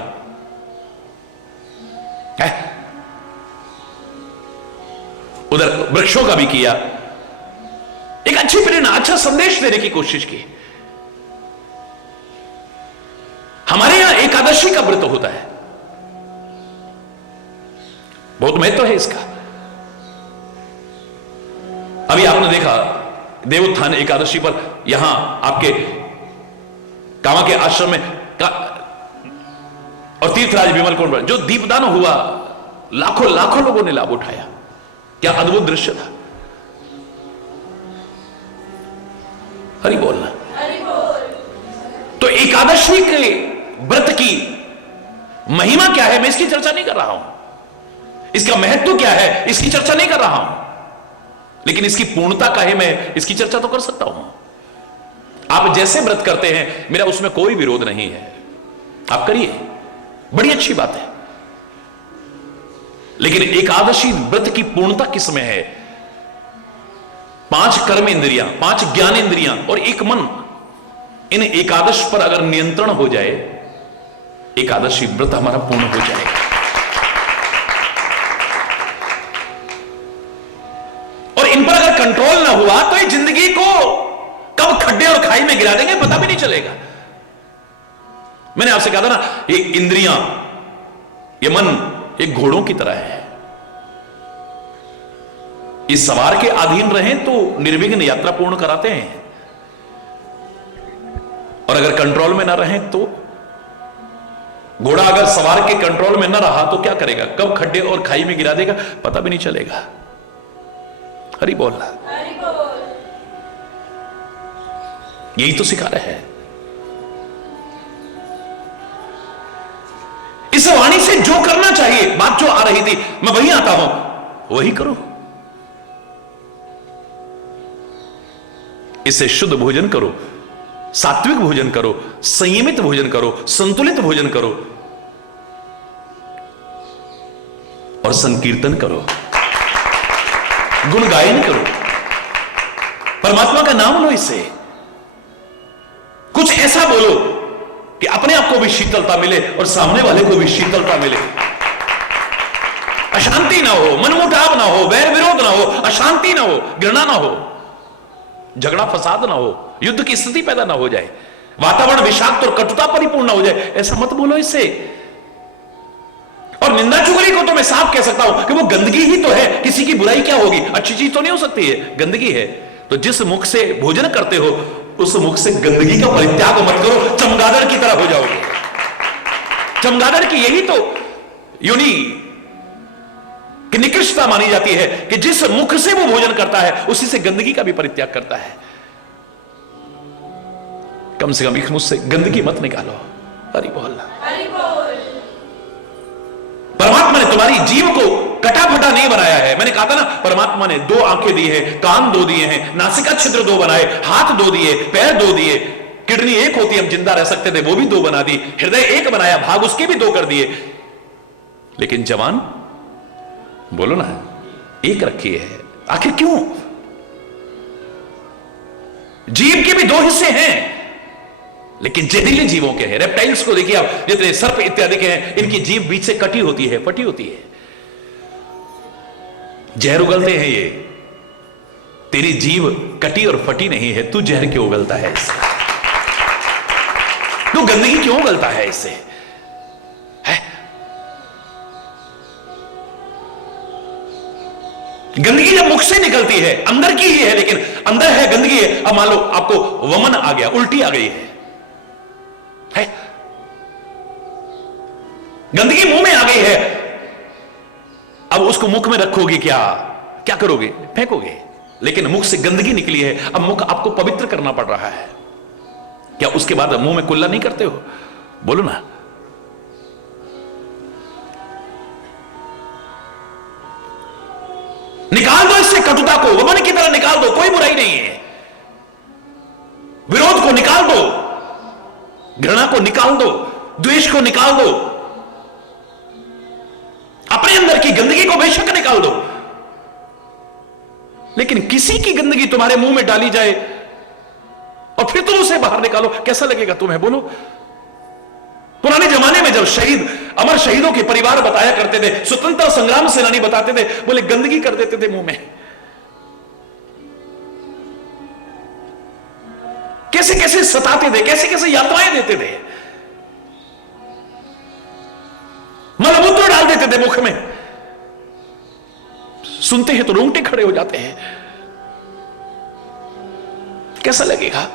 है, उधर वृक्षों का भी किया, एक अच्छी प्रेरणा, अच्छा संदेश देने की कोशिश की। हमारे यहां एकादशी का व्रत होता है, बहुत महत्व है इसका। अभी आपने देखा देवोत्थान एकादशी पर यहां आपके कामा के आश्रम में और तीर्थराज विमल कुंड पर जो दीपदान हुआ, लाखों लाखों लोगों ने लाभ उठाया। क्या अद्भुत दृश्य था। हरि बोलना। तो एकादशी के व्रत की महिमा क्या है, मैं इसकी चर्चा नहीं कर रहा हूं, इसका महत्व क्या है इसकी चर्चा नहीं कर रहा हूं, लेकिन इसकी पूर्णता का है, मैं इसकी चर्चा तो कर सकता हूं। आप जैसे व्रत करते हैं मेरा उसमें कोई विरोध नहीं है, आप करिए, बड़ी अच्छी बात है। लेकिन एकादशी व्रत की पूर्णता किसमें है? 5 कर्म इंद्रियां, 5 ज्ञान इंद्रियां और एक मन, इन एकादश पर अगर नियंत्रण हो जाए, एकादशी व्रत हमारा पूर्ण हो जाएगा। और इन पर अगर कंट्रोल ना हुआ तो ये जिंदगी को कब खड्डे और खाई में गिरा देंगे पता भी नहीं चलेगा। मैंने आपसे कहा था ना, ये इंद्रियां, ये मन एक घोड़ों की तरह है, इस सवार के अधीन रहें तो निर्विघ्न यात्रा पूर्ण कराते हैं, और अगर कंट्रोल में ना रहें तो घोड़ा अगर सवार के कंट्रोल में ना रहा तो क्या करेगा, कब खड्डे और खाई में गिरा देगा पता भी नहीं चलेगा। हरि बोल, यही तो सिखा रहे हैं। इस वाणी से जो करना चाहिए, बात जो आ रही थी, मैं वही आता हूं, वही करो। इससे शुद्ध भोजन करो, सात्विक भोजन करो, संयमित भोजन करो, संतुलित भोजन करो और संकीर्तन करो, गुण गायन करो, परमात्मा का नाम लो। इससे कुछ ऐसा बोलो कि अपने आप को भी शीतलता मिले और सामने वाले को भी शीतलता मिले, अशांति ना हो, मनमुटाव ना हो, वैर विरोध ना हो, अशांति ना हो, घृणा ना हो, झगड़ा फसाद ना हो, युद्ध की स्थिति पैदा ना हो जाए, वातावरण विषाक्त और कटुता परिपूर्ण ना हो जाए, ऐसा मत बोलो इससे। और निंदा चुगली को तो मैं साफ कह सकता हूं कि वो गंदगी ही तो है, किसी की बुराई क्या होगी, अच्छी चीज तो नहीं हो सकती है, गंदगी है। तो जिस मुख से भोजन करते हो उस मुख से गंदगी का परित्याग मत करो, चमगादड़ की तरह हो जाओगे। चमगादड़ की यही तो योनि की निकृष्टता मानी जाती है कि जिस मुख से वो भोजन करता है उसी से गंदगी का भी परित्याग करता है। कम से कम एक मुझ से गंदगी मत निकालो। हरि बोल। परमात्मा ने तुम्हारी जीव को कटाफटा नहीं बनाया है। मैंने कहा था ना, परमात्मा ने 2 आंखें दी है, कान 2 दिए हैं, नासिका छिद्र 2 बनाए, हाथ 2 दिए, पैर 2 दिए, किडनी 1 होती हम जिंदा रह सकते थे वो भी 2 बना दी, हृदय 1 बनाया, भाग उसके भी 2 कर दिए, लेकिन जवान बोलो ना 1 रखी है। आखिर क्यों? जीव के भी 2 हिस्से हैं, लेकिन जहरीले जीवों के हैं। रेप्टाइल्स को देखिए आप, जितने सर्प इत्यादि के हैं, इनकी जीभ बीच से कटी होती है, फटी होती है, जहर उगलते हैं ये। तेरी जीभ कटी और फटी नहीं है, तू जहर क्यों उगलता है इससे? तू गंदगी क्यों उगलता है इससे? है? गंदगी जब मुख से निकलती है, अंदर की ही है, लेकिन अंदर है गंदगी है। अब मान लो आपको वमन आ गया, उल्टी आ गई है? गंदगी मुंह में आ गई है, अब उसको मुख में रखोगे क्या? क्या करोगे? फेंकोगे। लेकिन मुख से गंदगी निकली है, अब मुख आपको पवित्र करना पड़ रहा है। क्या उसके बाद मुंह में कुल्ला नहीं करते हो? बोलो ना। निकाल दो इससे कटुता को, वमन की तरह निकाल दो, कोई बुराई नहीं है। विरोध को निकाल दो, घृणा को निकाल दो, द्वेष को निकाल दो, अपने अंदर की गंदगी को बेशक निकाल दो। लेकिन किसी की गंदगी तुम्हारे मुंह में डाली जाए और फिर तुम उसे बाहर निकालो, कैसा लगेगा तुम्हें? बोलो। पुराने जमाने में जब शहीद, अमर शहीदों के परिवार बताया करते थे, स्वतंत्रता संग्राम सेनानी बताते थे, बोले गंदगी कर देते थे मुंह में। कैसे कैसे सताते थे, कैसे कैसे यातनाएं देते थे, मलमूत्र डाल देते थे मुख में। सुनते हैं तो रोंगटे खड़े हो जाते हैं। कैसा लगेगा?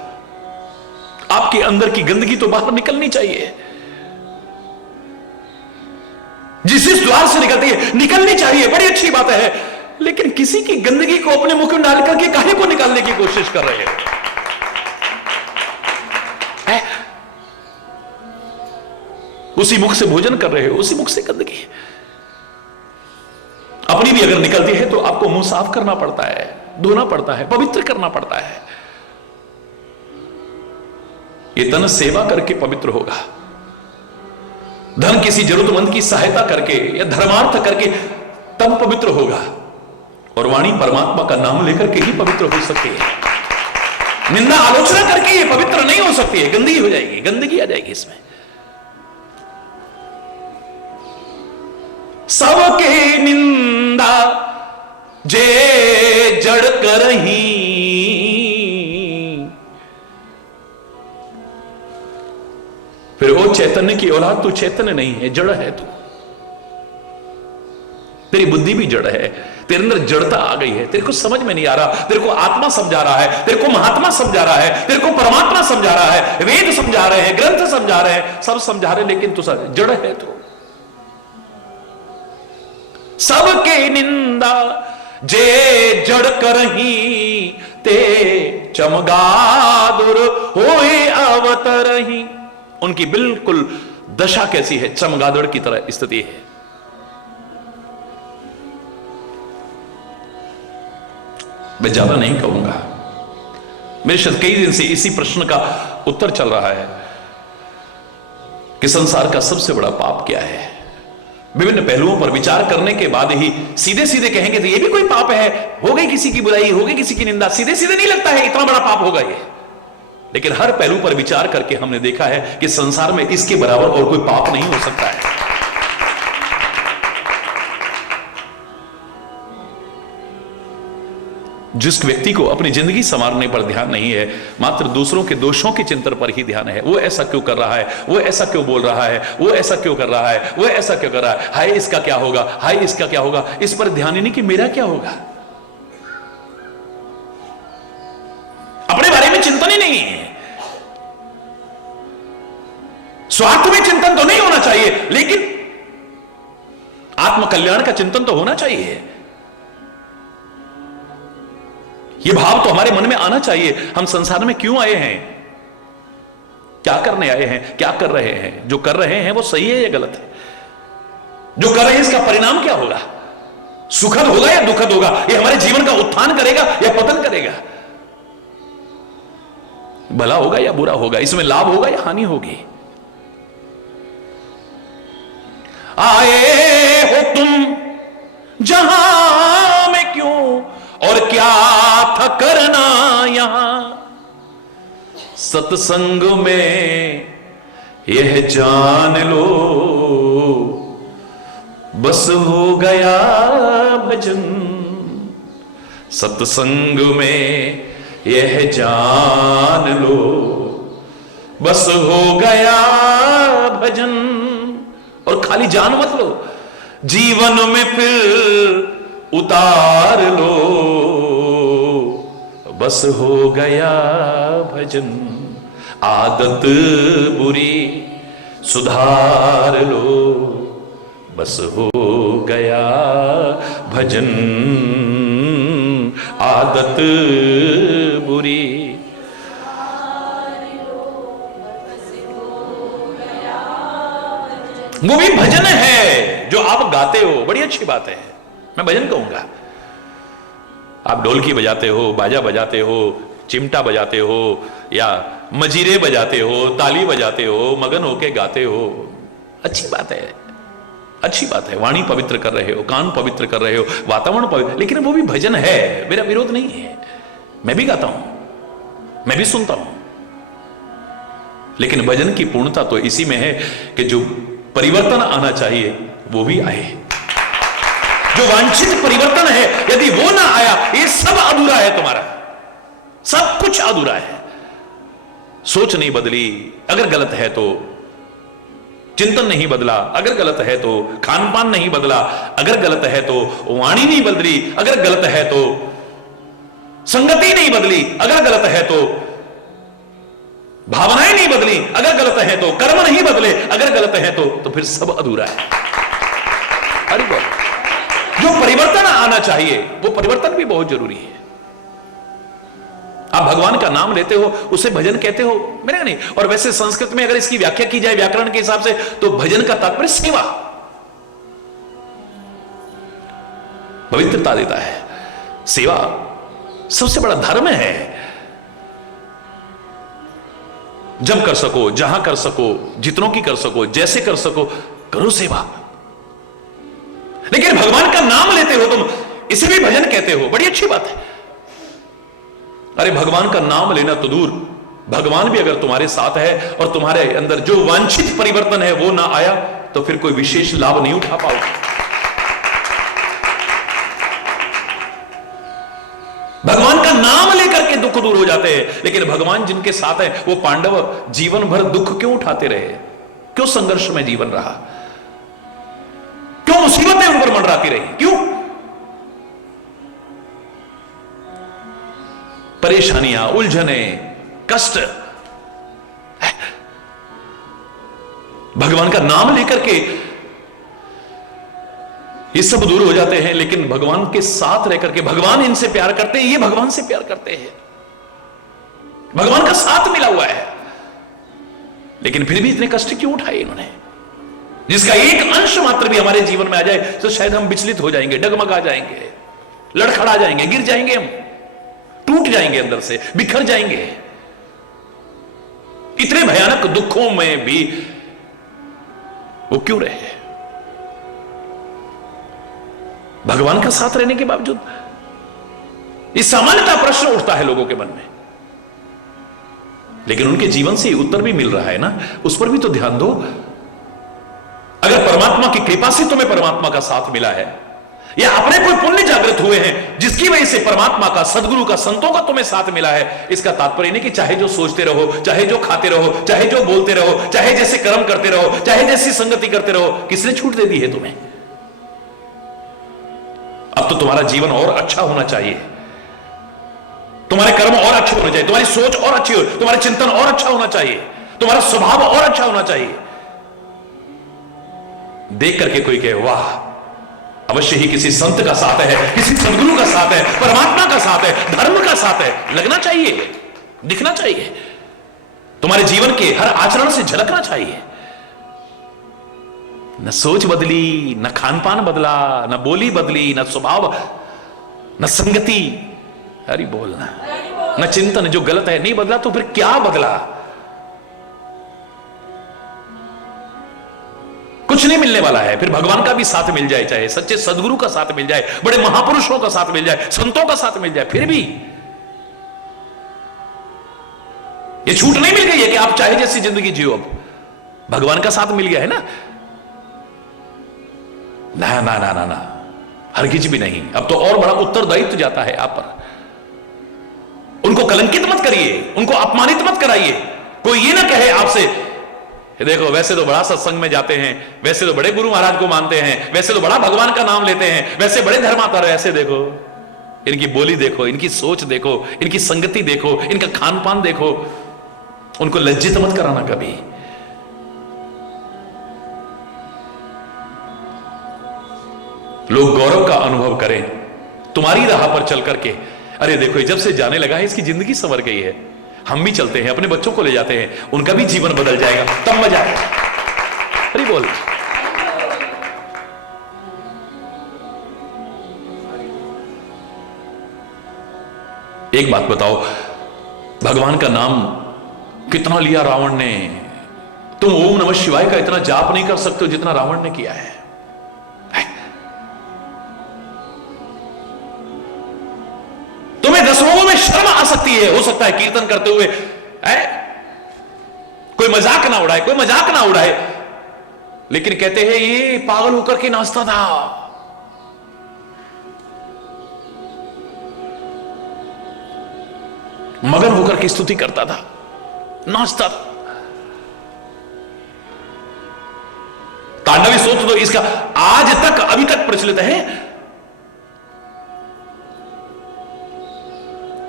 आपके अंदर की गंदगी तो बाहर निकलनी चाहिए। जिस द्वार से निकलती है निकलनी चाहिए, बड़ी अच्छी बात है। लेकिन किसी की गंदगी को अपने मुख में डाल करके काहे को निकालने की कोशिश कर रहे हैं? उसी मुख से भोजन कर रहे हो, उसी मुख से गंदगी। अपनी भी अगर निकलती है तो आपको मुंह साफ करना पड़ता है, धोना पड़ता है, पवित्र करना पड़ता है। ये तन सेवा करके पवित्र होगा। धन किसी जरूरतमंद की सहायता करके या धर्मार्थ करके तब पवित्र होगा। और वाणी परमात्मा का नाम लेकर के ही पवित्र हो सकती है। निंदा आलोचना करके ये पवित्र नहीं हो सकती है, गंदगी हो जाएगी, गंदगी आ जाएगी इसमें। सबके निंदा जे जड़ करही, फिर वो चैतन्य की औलाद, तू चैतन्य नहीं है, जड़ है तू। तेरी बुद्धि भी जड़ है, तेरे अंदर जड़ता आ गई है, तेरे को समझ में नहीं आ रहा। तेरे को आत्मा समझा रहा है, तेरे को महात्मा समझा रहा है, तेरे को परमात्मा समझा रहा है, वेद समझा रहे हैं, ग्रंथ समझा रहे हैं, सब समझा रहे, लेकिन तू जड़ है तू। सबके निंदा जे जड़ करही, ते चमगादुर होए अवतरही। उनकी बिल्कुल दशा कैसी है? चमगादड़ की तरह स्थिति है। मैं ज्यादा नहीं कहूंगा, मेरे शायद कई दिन से इसी प्रश्न का उत्तर चल रहा है कि संसार का सबसे बड़ा पाप क्या है। विभिन्न पहलुओं पर विचार करने के बाद ही सीधे सीधे कहेंगे तो ये भी कोई पाप है, हो गई किसी की बुराई, हो गई किसी की निंदा, सीधे सीधे नहीं लगता है इतना बड़ा पाप होगा ये। लेकिन हर पहलू पर विचार करके हमने देखा है कि संसार में इसके बराबर और कोई पाप नहीं हो सकता है। जिस व्यक्ति को अपनी जिंदगी संवारने पर ध्यान नहीं है, मात्र दूसरों के दोषों के चिंतन पर ही ध्यान है, वो ऐसा क्यों कर रहा है, वो ऐसा क्यों बोल रहा है, वो ऐसा क्यों कर रहा है, वो ऐसा क्यों कर रहा है, हाय इसका क्या होगा, हाय इसका क्या होगा, इस पर ध्यान ही नहीं कि मेरा क्या होगा। अपने बारे में चिंतन ही नहीं है। स्वार्थ में चिंतन तो नहीं होना चाहिए, लेकिन आत्म कल्याण का चिंतन तो होना चाहिए। यह भाव तो हमारे मन में आना चाहिए। हम संसार में क्यों आए हैं, क्या करने आए हैं, क्या कर रहे हैं, जो कर रहे हैं वो सही है या गलत है, जो कर रहे हैं इसका परिणाम क्या होगा, सुखद होगा या दुखद होगा, यह हमारे जीवन का उत्थान करेगा या पतन करेगा, भला होगा या बुरा होगा, इसमें लाभ होगा या हानि होगी। आए हो तुम जहां में क्यों और क्या था करना यहां, सत्संग में यह जान लो बस हो गया भजन, सत्संग में यह जान लो बस हो गया भजन। और खाली जान मत लो, जीवन में फिर उतार लो, बस हो गया भजन, आदत बुरी सुधार लो, बस हो गया भजन, आदत बुरी। वो भी भजन है जो आप गाते हो, बड़ी अच्छी बात है, मैं भजन कहूंगा। आप ढोलकी बजाते हो, बाजा बजाते हो, चिमटा बजाते हो, या मजीरे बजाते हो, ताली बजाते हो, मगन होके गाते हो, अच्छी बात है, अच्छी बात है। वाणी पवित्र कर रहे हो, कान पवित्र कर रहे हो, वातावरण पवित्र, लेकिन वो भी भजन है, मेरा विरोध नहीं है। मैं भी गाता हूं, मैं भी सुनता हूं, लेकिन भजन की पूर्णता तो इसी में है कि जो परिवर्तन आना चाहिए वो भी आए। जो वांछित परिवर्तन है यदि वो ना आया, ये सब अधूरा है, तुम्हारा सब कुछ अधूरा है। सोच नहीं बदली अगर गलत है तो, चिंतन नहीं बदला अगर गलत है तो, खान पान नहीं बदला अगर गलत है तो, वाणी नहीं बदली अगर गलत है तो, संगति नहीं बदली अगर गलत है तो, भावनाएं नहीं बदली अगर गलत है तो, कर्म नहीं बदले अगर गलत है तो फिर सब अधूरा है। अरे जो परिवर्तन आना चाहिए वो परिवर्तन भी बहुत जरूरी है। आप भगवान का नाम लेते हो, उसे भजन कहते हो, मेरा नहीं। और वैसे संस्कृत में अगर इसकी व्याख्या की जाए व्याकरण के हिसाब से तो भजन का तात्पर्य सेवा, पवित्रता देता है। सेवा सबसे बड़ा धर्म है। जब कर सको, जहां कर सको, जितनों की कर सको, जैसे कर सको, करो सेवा। लेकिन भगवान का नाम लेते हो तुम, इसे भी भजन कहते हो, बड़ी अच्छी बात है। अरे भगवान का नाम लेना तो दूर, भगवान भी अगर तुम्हारे साथ है और तुम्हारे अंदर जो वांछित परिवर्तन है वो ना आया तो फिर कोई विशेष लाभ नहीं उठा पाओगे। भगवान का नाम लेकर के दुख दूर हो जाते हैं, लेकिन भगवान जिनके साथ है वो पांडव जीवन भर दुख क्यों उठाते रहे? क्यों संघर्ष में जीवन रहा? क्यों मुसीबतें उन पर मंडराती रही? क्यों परेशानियां, उलझने, कष्ट? भगवान का नाम लेकर के ये सब दूर हो जाते हैं, लेकिन भगवान के साथ रह करके भगवान इनसे प्यार करते हैं, ये भगवान से प्यार करते हैं, भगवान का साथ मिला हुआ है, लेकिन फिर भी इतने कष्ट क्यों उठाए इन्होंने? जिसका एक अंश मात्र भी हमारे जीवन में आ जाए तो शायद हम विचलित हो जाएंगे, डगमगा जाएंगे, लड़खड़ा जाएंगे, गिर जाएंगे, हम टूट जाएंगे, अंदर से बिखर जाएंगे। इतने भयानक दुखों में भी वो क्यों रहे? भगवान का साथ रहने के बावजूद। इस सामान्यता प्रश्न उठता है लोगों के मन में, लेकिन उनके जीवन से उत्तर भी मिल रहा है ना, उस पर भी तो ध्यान दो। अगर परमात्मा की कृपा से तुम्हें परमात्मा का साथ मिला है, या अपने कोई पुण्य जागृत हुए हैं जिसकी वजह से परमात्मा का, सदगुरु का, संतों का तुम्हें साथ मिला है, इसका तात्पर्य नहीं कि चाहे जो सोचते रहो, चाहे जो खाते रहो, चाहे जो बोलते रहो, चाहे जैसे कर्म करते रहो, चाहे जैसी संगति करते रहो। किसने छूट दे दी है तुम्हें? अब तो तुम्हारा जीवन और अच्छा होना चाहिए, तुम्हारे कर्म और अच्छे होने चाहिए, तुम्हारी सोच और अच्छी हो, तुम्हारा चिंतन और अच्छा होना चाहिए, तुम्हारा स्वभाव और अच्छा होना चाहिए। देख करके कोई कहे वाह, अवश्य ही किसी संत का साथ है, किसी सदगुरु का साथ है, परमात्मा का साथ है, धर्म का साथ है, लगना चाहिए, दिखना चाहिए, तुम्हारे जीवन के हर आचरण से झलकना चाहिए। न सोच बदली, न खान पान बदला, न बोली बदली, न स्वभाव, न संगति, हरि बोलना, न चिंतन, जो गलत है नहीं बदला तो फिर क्या बदला? कुछ नहीं मिलने वाला है। फिर भगवान का भी साथ मिल जाए, चाहे सच्चे सदगुरु का साथ मिल जाए, बड़े महापुरुषों का साथ मिल जाए, संतों का साथ मिल जाए, फिर भी ये छूट नहीं मिल गई है कि आप चाहे जैसी जिंदगी जियो। अब भगवान का साथ मिल गया है ना, ना ना ना ना ना, हरगिज भी नहीं। अब तो और बड़ा उत्तरदायित्व जाता है आप पर। उनको कलंकित मत करिए, उनको अपमानित मत कराइए। कोई ये ना कहे आपसे ये देखो, वैसे तो बड़ा सत्संग में जाते हैं, वैसे तो बड़े गुरु महाराज को मानते हैं, वैसे तो बड़ा भगवान का नाम लेते हैं, वैसे बड़े धर्मातर, ऐसे देखो इनकी बोली देखो, इनकी सोच देखो, इनकी संगति देखो, इनका खान पान देखो। उनको लज्जित मत कराना कभी। लोग गौरव का अनुभव करें तुम्हारी राह पर चल करके। अरे देखो, जब से जाने लगा है इसकी जिंदगी संवर गई है। हम भी चलते हैं, अपने बच्चों को ले जाते हैं, उनका भी जीवन बदल जाएगा, तब मजा आएगा। अरे बोल। एक बात बताओ, भगवान का नाम कितना लिया रावण ने? तुम ओम नमः शिवाय का इतना जाप नहीं कर सकते हो जितना रावण ने किया है। तुम्हें 10 लोगों में शर्म आ सकती है, हो सकता है कीर्तन करते हुए कोई मजाक ना उड़ाए, कोई मजाक ना उड़ाए, लेकिन कहते हैं ये पागल होकर के नाचता था। मगन होकर के स्तुति करता था, नाचता था। तांडवी सोच दो, इसका आज तक अभी तक प्रचलित है।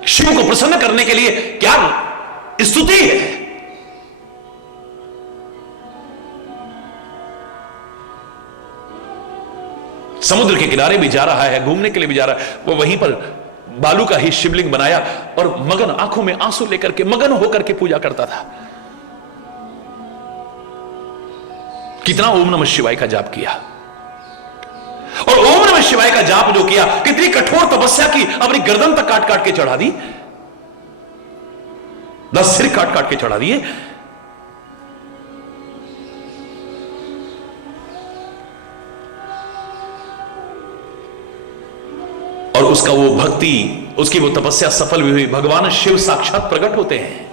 शिव को प्रसन्न करने के लिए क्या स्तुति है। समुद्र के किनारे भी जा रहा है, घूमने के लिए भी जा रहा है, वो वहीं पर बालू का ही शिवलिंग बनाया और मगन, आंखों में आंसू लेकर के, मगन होकर के पूजा करता था। कितना ओम नमः शिवाय का जाप किया, और ओम नमः शिवाय का जाप जो किया, कितनी कठोर तपस्या की, अपनी गर्दन तक काट काट के चढ़ा दी, 10 सिर काट काट के चढ़ा दिए। और उसका वो भक्ति, उसकी वो तपस्या सफल भी हुई। भगवान शिव साक्षात प्रकट होते हैं।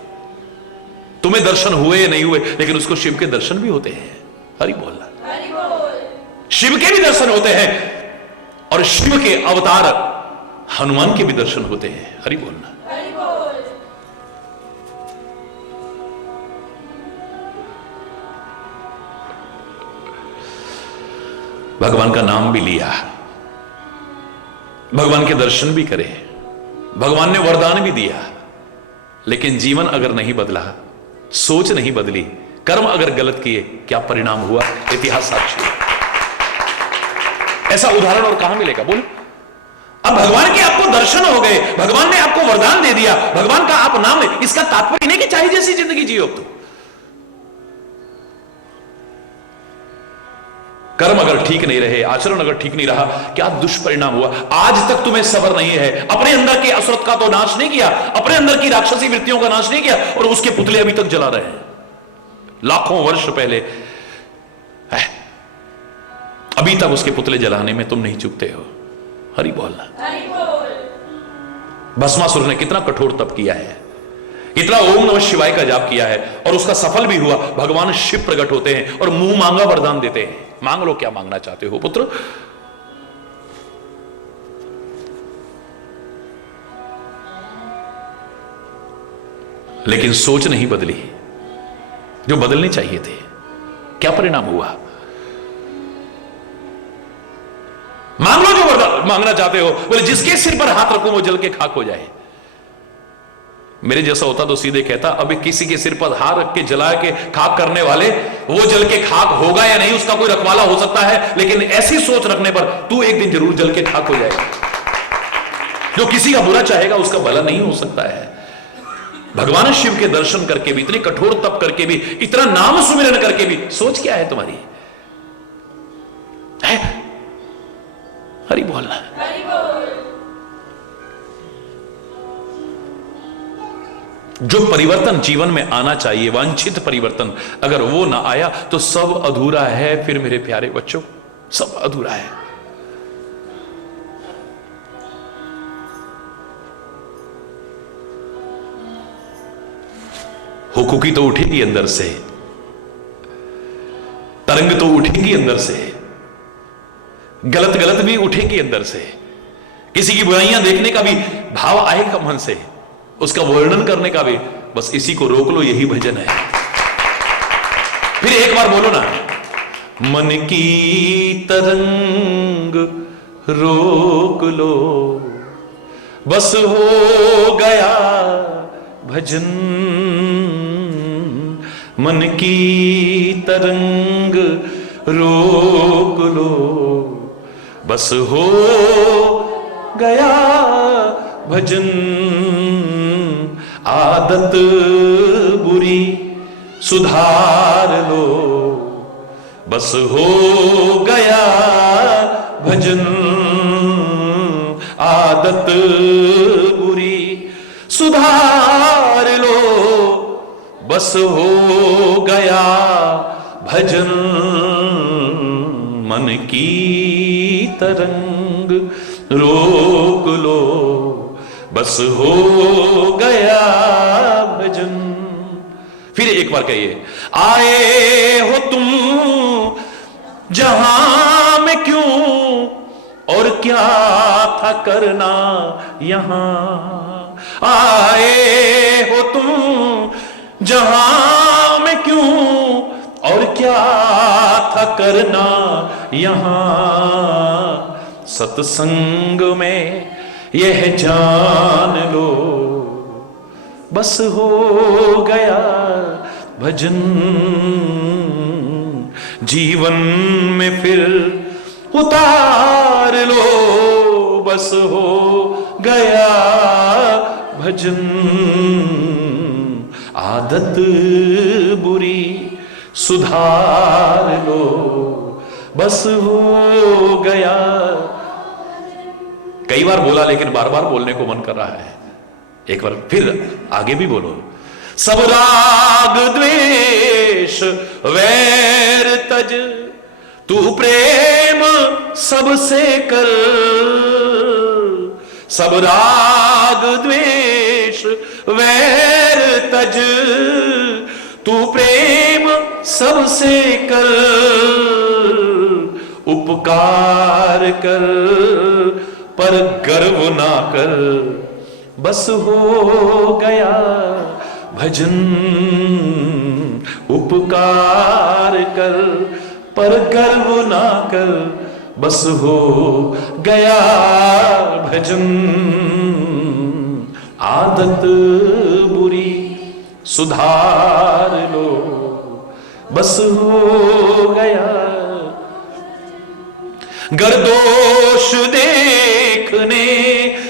तुम्हें दर्शन हुए नहीं हुए, लेकिन उसको शिव के दर्शन भी होते हैं। हरि बोलना। शिव के भी दर्शन होते हैं, और शिव के अवतार हनुमान के भी दर्शन होते हैं। हरि बोलना। भगवान का नाम भी लिया, भगवान के दर्शन भी करे, भगवान ने वरदान भी दिया, लेकिन जीवन अगर नहीं बदला, सोच नहीं बदली, कर्म अगर गलत किए, क्या परिणाम हुआ? इतिहास साक्षी है। ऐसा उदाहरण और कहां मिलेगा? बोल। अब भगवान के आपको दर्शन हो गए, भगवान ने आपको वरदान दे दिया, भगवान का आप नाम ले, इसका तात्पर्य नहीं कि चाहे जैसी जिंदगी जियो। तो कर्म अगर ठीक नहीं रहे, आचरण अगर ठीक नहीं रहा, क्या दुष्परिणाम हुआ? आज तक तुम्हें सबर नहीं है, अपने अंदर की असुरत का तो नाश नहीं किया, अपने अंदर की राक्षसी वृत्तियों का नाश नहीं किया, और उसके पुतले अभी तक जला रहे हैं। लाखों वर्ष पहले अभी तक उसके पुतले जलाने में तुम नहीं चूकते हो। हरि बोलना। भस्मासुर ने कितना कठोर तप किया है, कितना ओम नमः शिवाय का जाप किया है, और उसका सफल भी हुआ। भगवान शिव प्रकट होते हैं और मुंह मांगा वरदान देते हैं। मांग लो, क्या मांगना चाहते हो पुत्र। लेकिन सोच नहीं बदली जो बदलने चाहिए थे। क्या परिणाम हुआ? मांग लो जो वरदान मांगना चाहते हो। बोले जिसके सिर पर हाथ रखूं वो जल के खाक हो जाए। मेरे जैसा होता तो सीधे कहता, अभी किसी के सिर पर हाथ रख के जला के खाक करने वाले, वो जल के खाक होगा या नहीं उसका कोई रखवाला हो सकता है, लेकिन ऐसी सोच रखने पर तू एक दिन जरूर जल के खाक हो जाएगा। जो किसी का बुरा चाहेगा उसका भला नहीं हो सकता है। भगवान शिव के दर्शन करके भी, इतने कठोर तप करके भी, इतना नाम सुमिरन करके भी, सोच क्या है तुम्हारी? है? हरि बोलना। जो परिवर्तन जीवन में आना चाहिए, वांछित परिवर्तन, अगर वो ना आया तो सब अधूरा है। फिर मेरे प्यारे बच्चों, सब अधूरा है। हुकुकी तो उठेगी अंदर से, तरंग तो उठेगी अंदर से, गलत गलत भी उठेगी अंदर से, किसी की बुराइयां देखने का भी भाव आएगा मन से, उसका वर्णन करने का भी। बस इसी को रोक लो, यही भजन है। फिर एक बार बोलो ना, मन की तरंग रोक लो, बस हो गया भजन। मन की तरंग रोक लो, बस हो गया भजन। आदत बुरी सुधार लो, बस हो गया भजन। आदत बुरी सुधार लो, बस हो गया भजन। मन की तरंग रोक लो, बस हो गया भजन। फिर एक बार कहिए, आए हो तुम जहां में क्यों, और क्या था करना यहां। आए हो तुम जहां में क्यों, और क्या था करना यहां। सत्संग में यह जान लो, बस हो गया भजन। जीवन में फिर उतार लो, बस हो गया भजन। आदत बुरी सुधार लो, बस हो गया। कई बार बोला लेकिन बार बार बोलने को मन कर रहा है, एक बार फिर आगे भी बोलो। सब राग द्वेष वैर तज, तू प्रेम सबसे कर। सब राग द्वेष वैर तज, तू प्रेम सबसे कर। उपकार कर पर गर्व ना कर, बस हो गया भजन। उपकार कर पर गर्व ना कर, बस हो गया भजन। आदत बुरी सुधार लो, बस हो गया। गर दोष देखने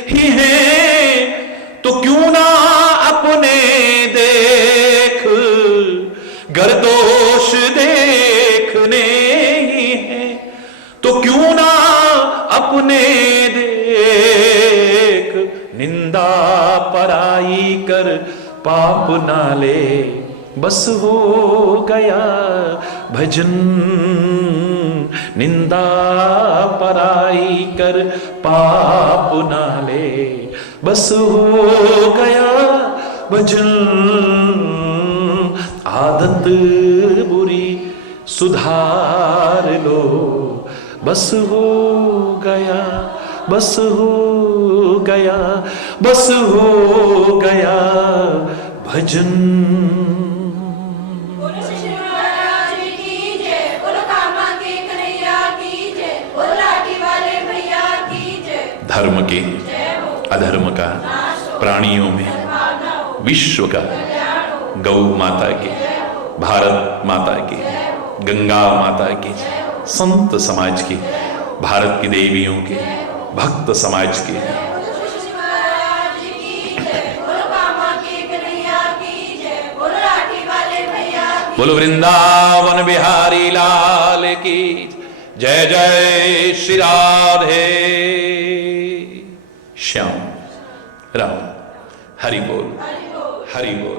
ही है तो क्यों ना अपने देख। गर दोष देखने ही है तो क्यों ना अपने देख। निंदा पराई कर पाप ना ले, बस हो गया भजन। निंदा पराई कर पाप ना ले, बस हो गया भजन। आदत बुरी सुधार लो, बस हो गया, बस हो गया, बस हो गया भजन। धर्म के अधर्म का, प्राणियों में विश्व का, गौ माता के, भारत माता के, गंगा माता के, संत समाज के, भारत की देवियों के, भक्त समाज के। बोलो वृंदावन बिहारी लाल की जय। जय श्री राधे श्याम राम। हरि बोल, हरि बोल।